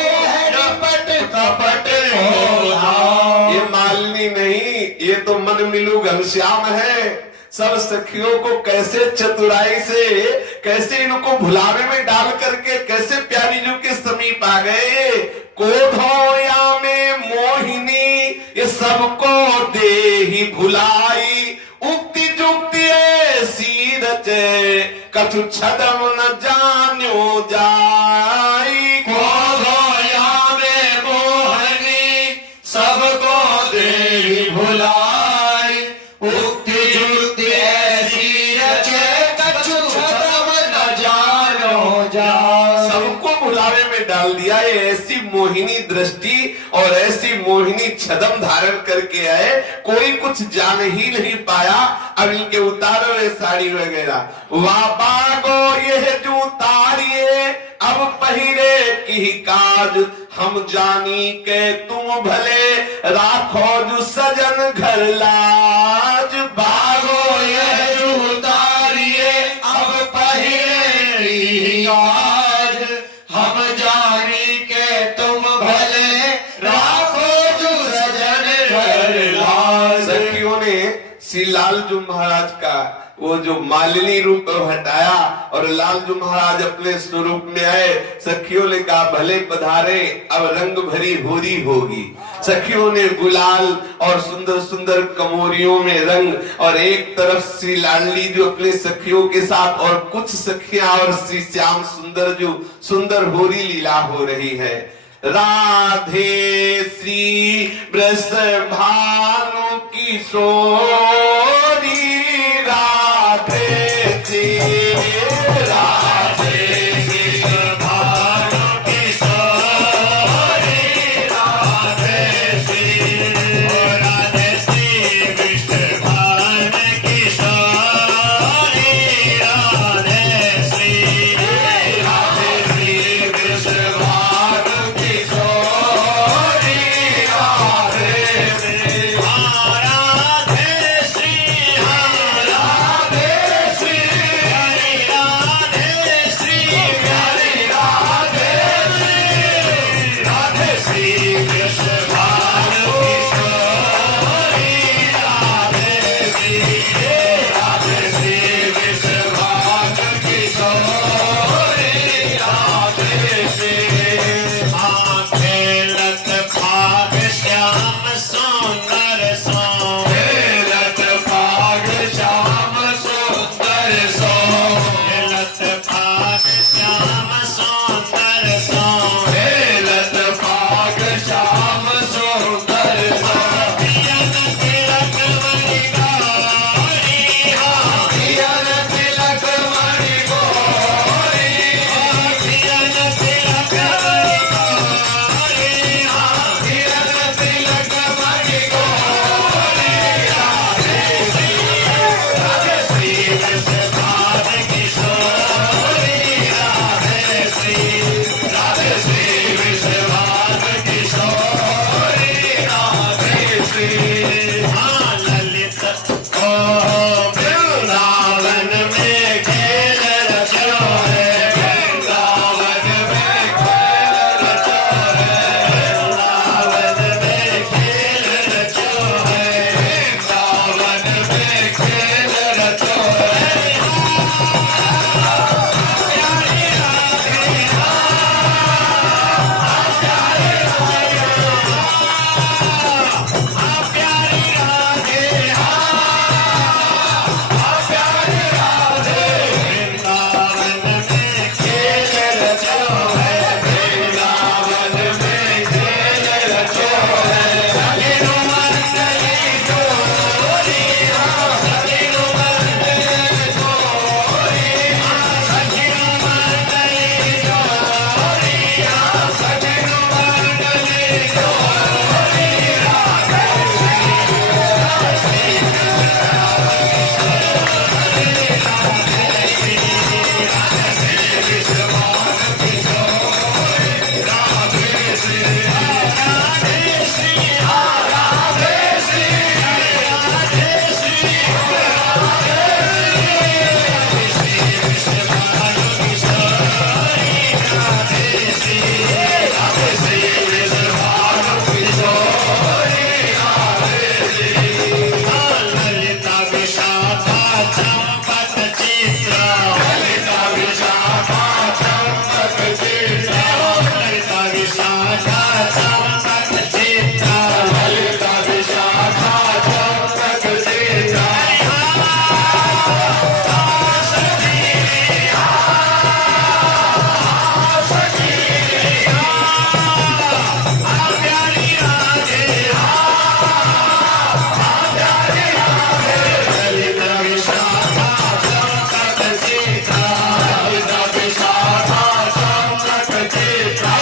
निपट कपट को धाम। ये मालिनी नहीं, ये तो मन मिलू घनश्याम है। सब सखियों को कैसे चतुराई से, कैसे इनको भुलावे में डाल करके कैसे प्यारी जी के समीप आ गए। कोधोया में मोहिनी ये सबको दे ही भुलाई, उक्ति जुक्ति ऐसी रचे कछु छदम न जान्यो जाई। कोधोया में मोहिनी सबको दे ही भुलाई, उक्ति जुक्ति ऐसी रचे कछु छदम न जानो जाए। सबको भुलावे में डाल दिया। ये ऐसी मोहिनी दृष्टि और ऐसी मोहिनी छदम धारण करके आए, कोई कुछ जान ही नहीं पाया। अब इनके उतारो ये साड़ी वगैरह, वाबागो ये जो उतारिए अब पहिरे की काज, हम जानी के तुम भले राखो जो सजन घर लाज। बागो ये जो उतारिए अब पहिरे की काज, हम जानी के तुम भले राखो जो सजन घर लाज। सखियों ने श्री लालजू महाराज का वो जो मालिनी रूप हटाया और लालजू महाराज अपने स्वरूप में आए। सखियों ने कहा भले पधारे, अब रंग भरी होरी होगी। सखियों ने गुलाल और सुंदर सुंदर कमोरियों में रंग, और एक तरफ श्री लाडली जो अपने सखियों के साथ और कुछ सखियां और श्री श्याम सुंदर जो सुंदर होरी लीला हो रही है। राधे श्री वृष भानु किशोरी, राधे श्री राधे कृष्ण भानु किशोरी, राधे श्री कृष्ण भानु किशोरी, राधे श्री कृष्ण भानु किशोरी, राधे श्री चमक चित्रा ललिता विशाखा चमक चित्रा प्यारी राधे ललिता विशाखा चमक चित्रा ललिता विशाखा चमक चित्रा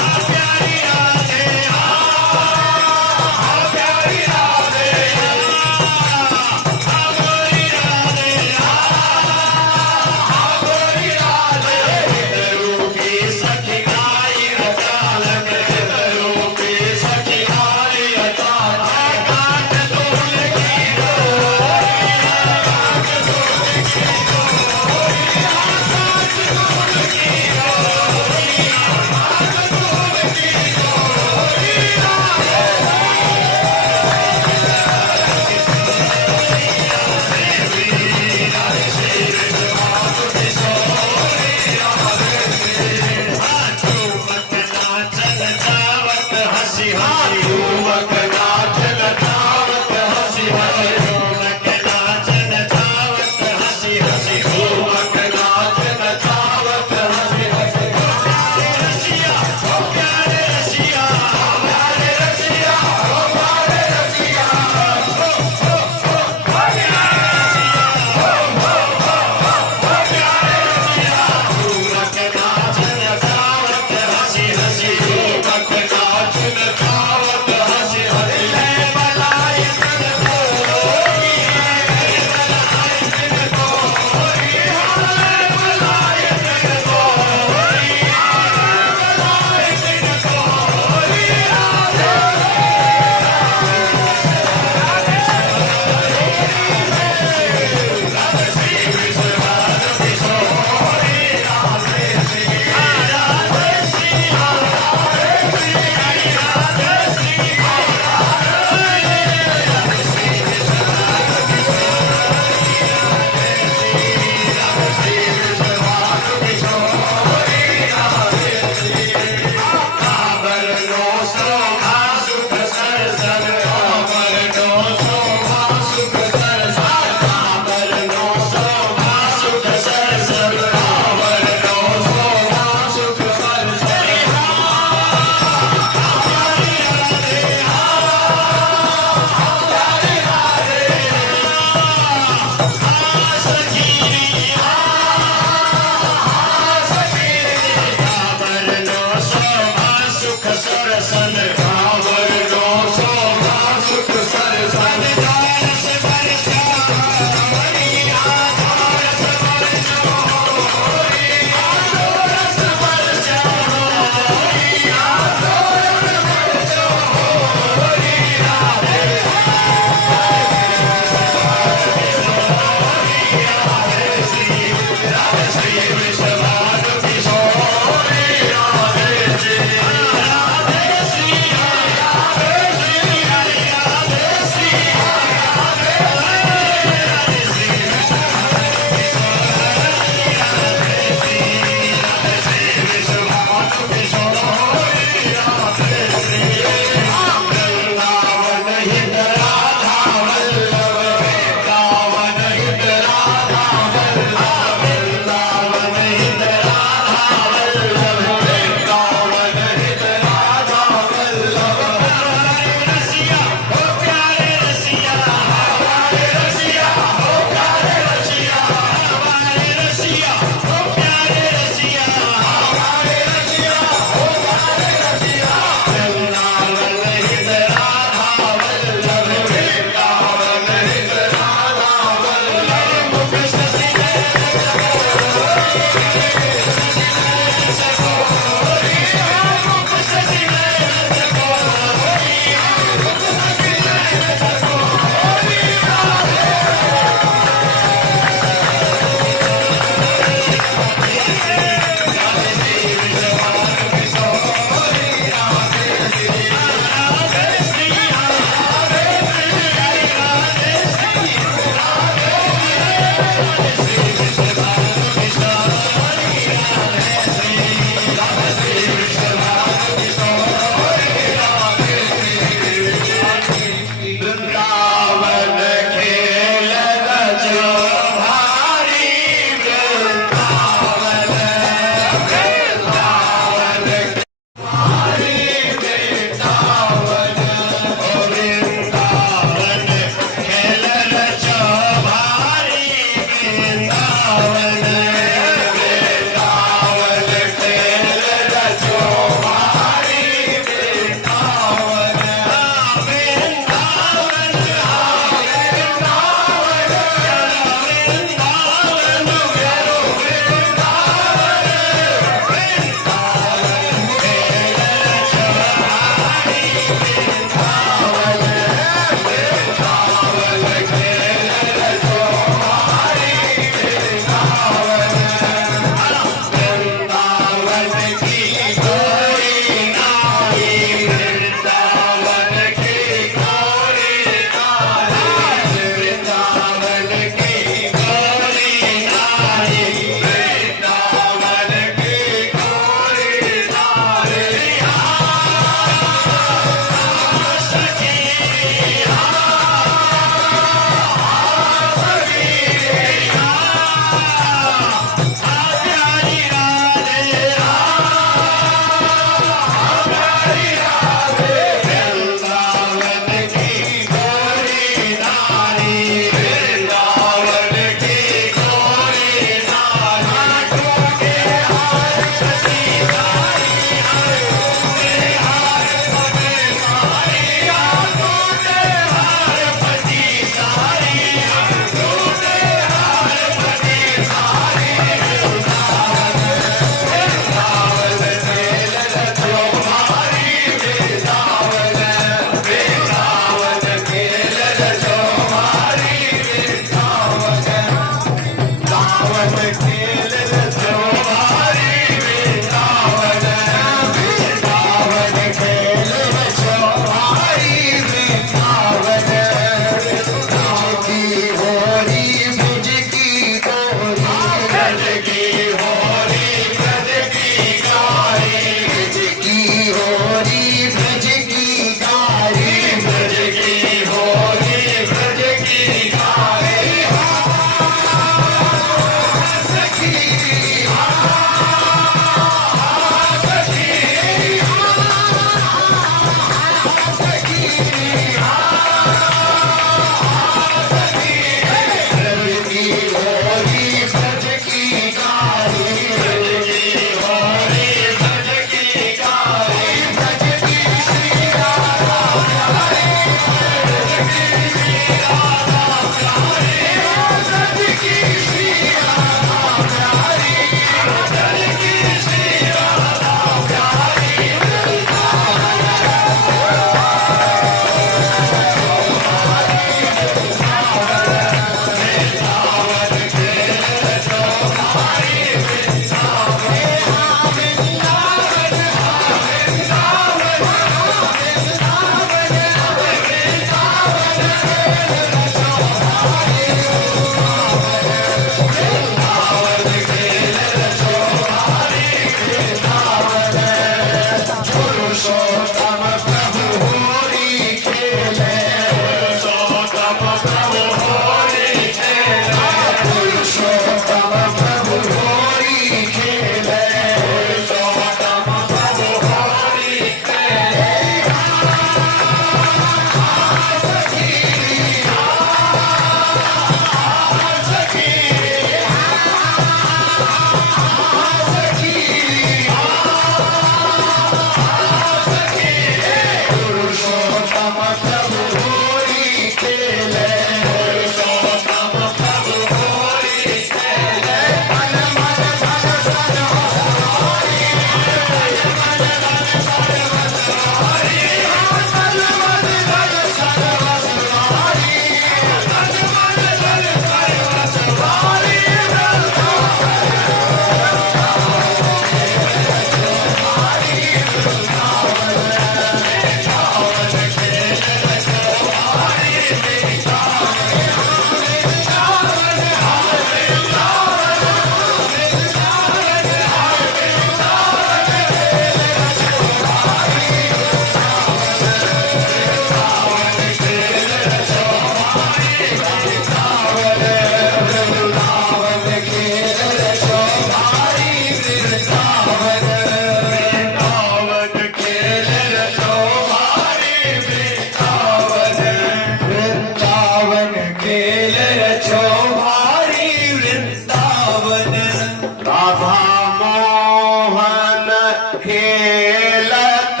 खेलत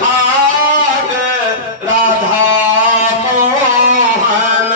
भाग राधा मोहन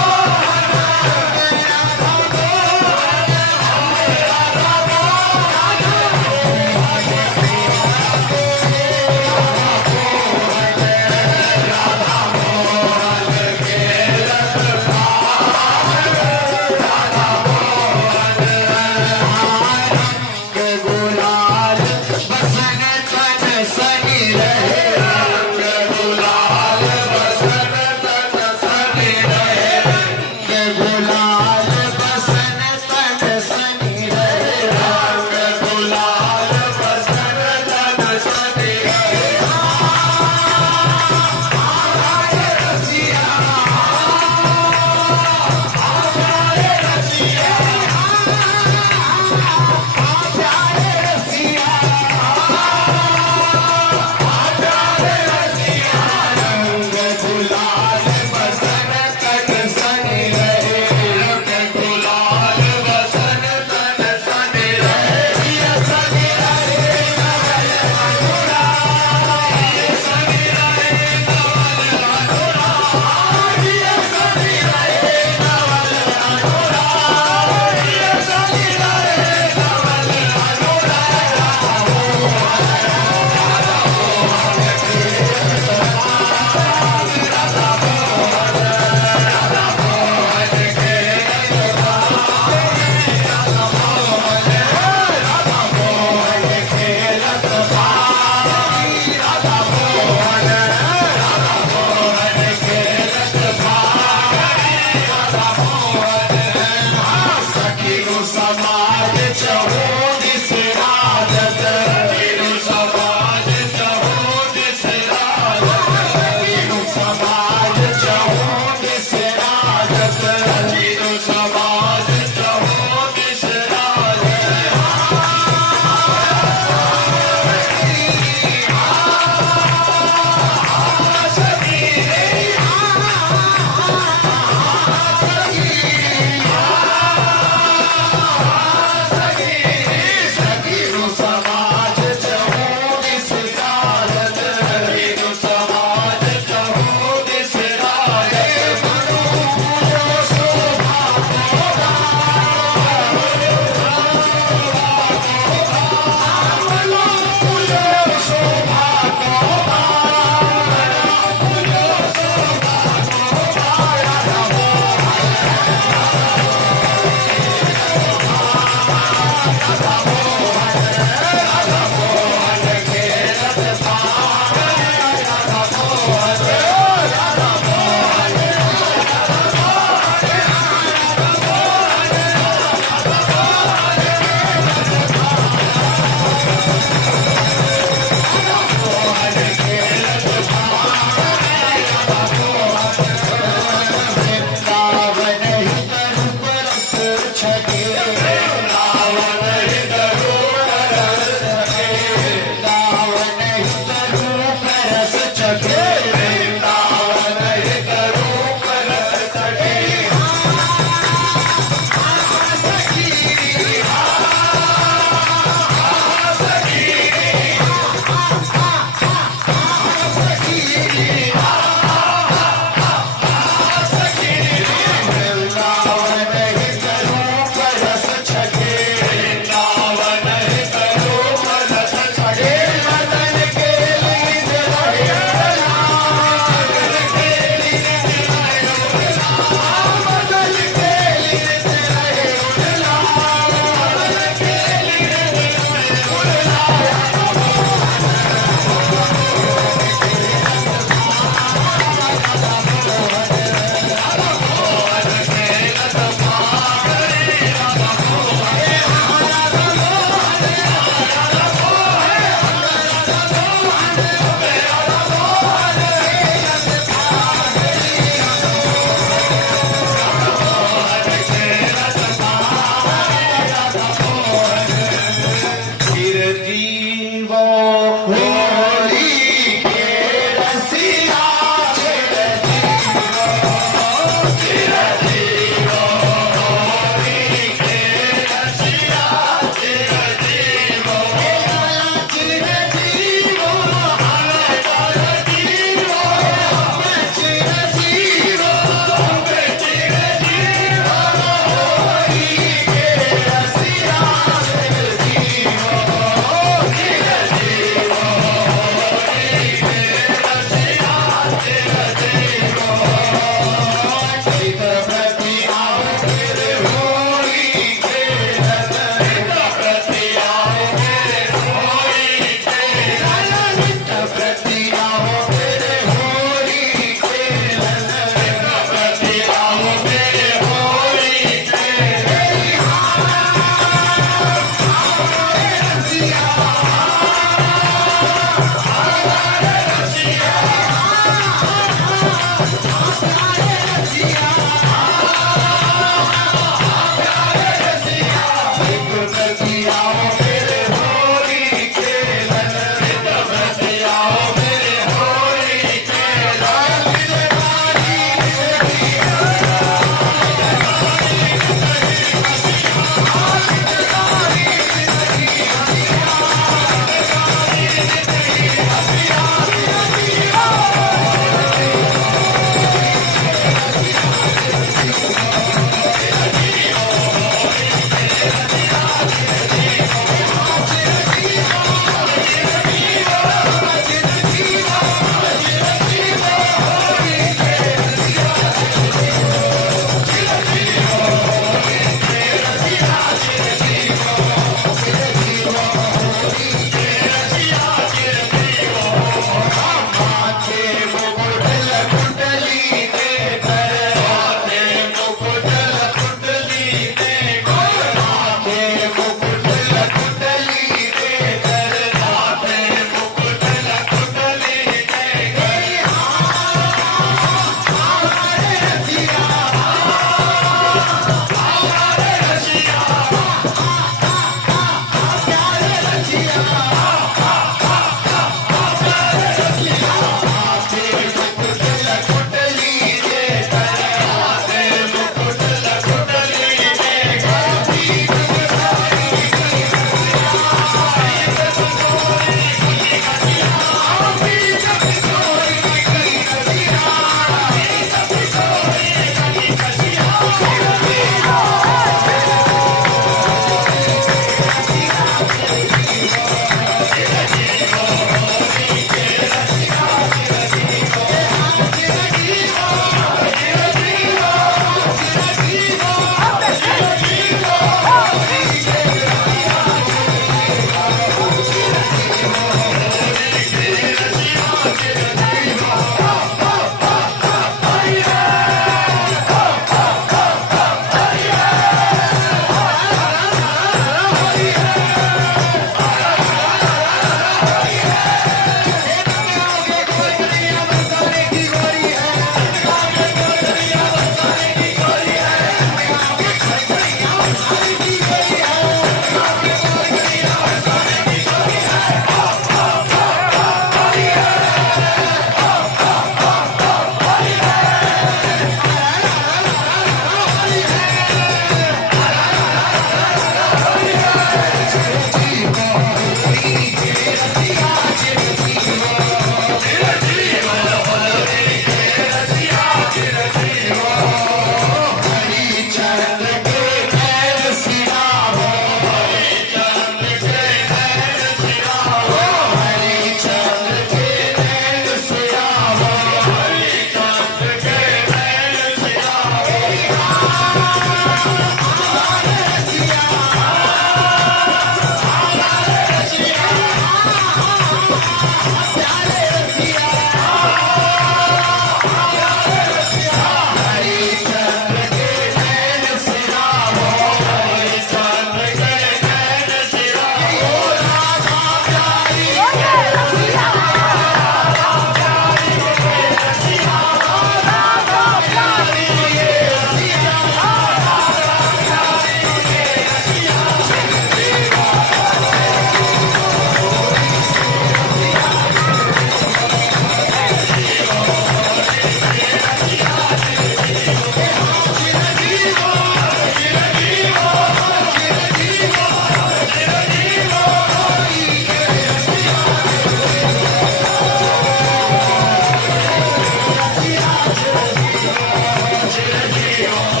जियो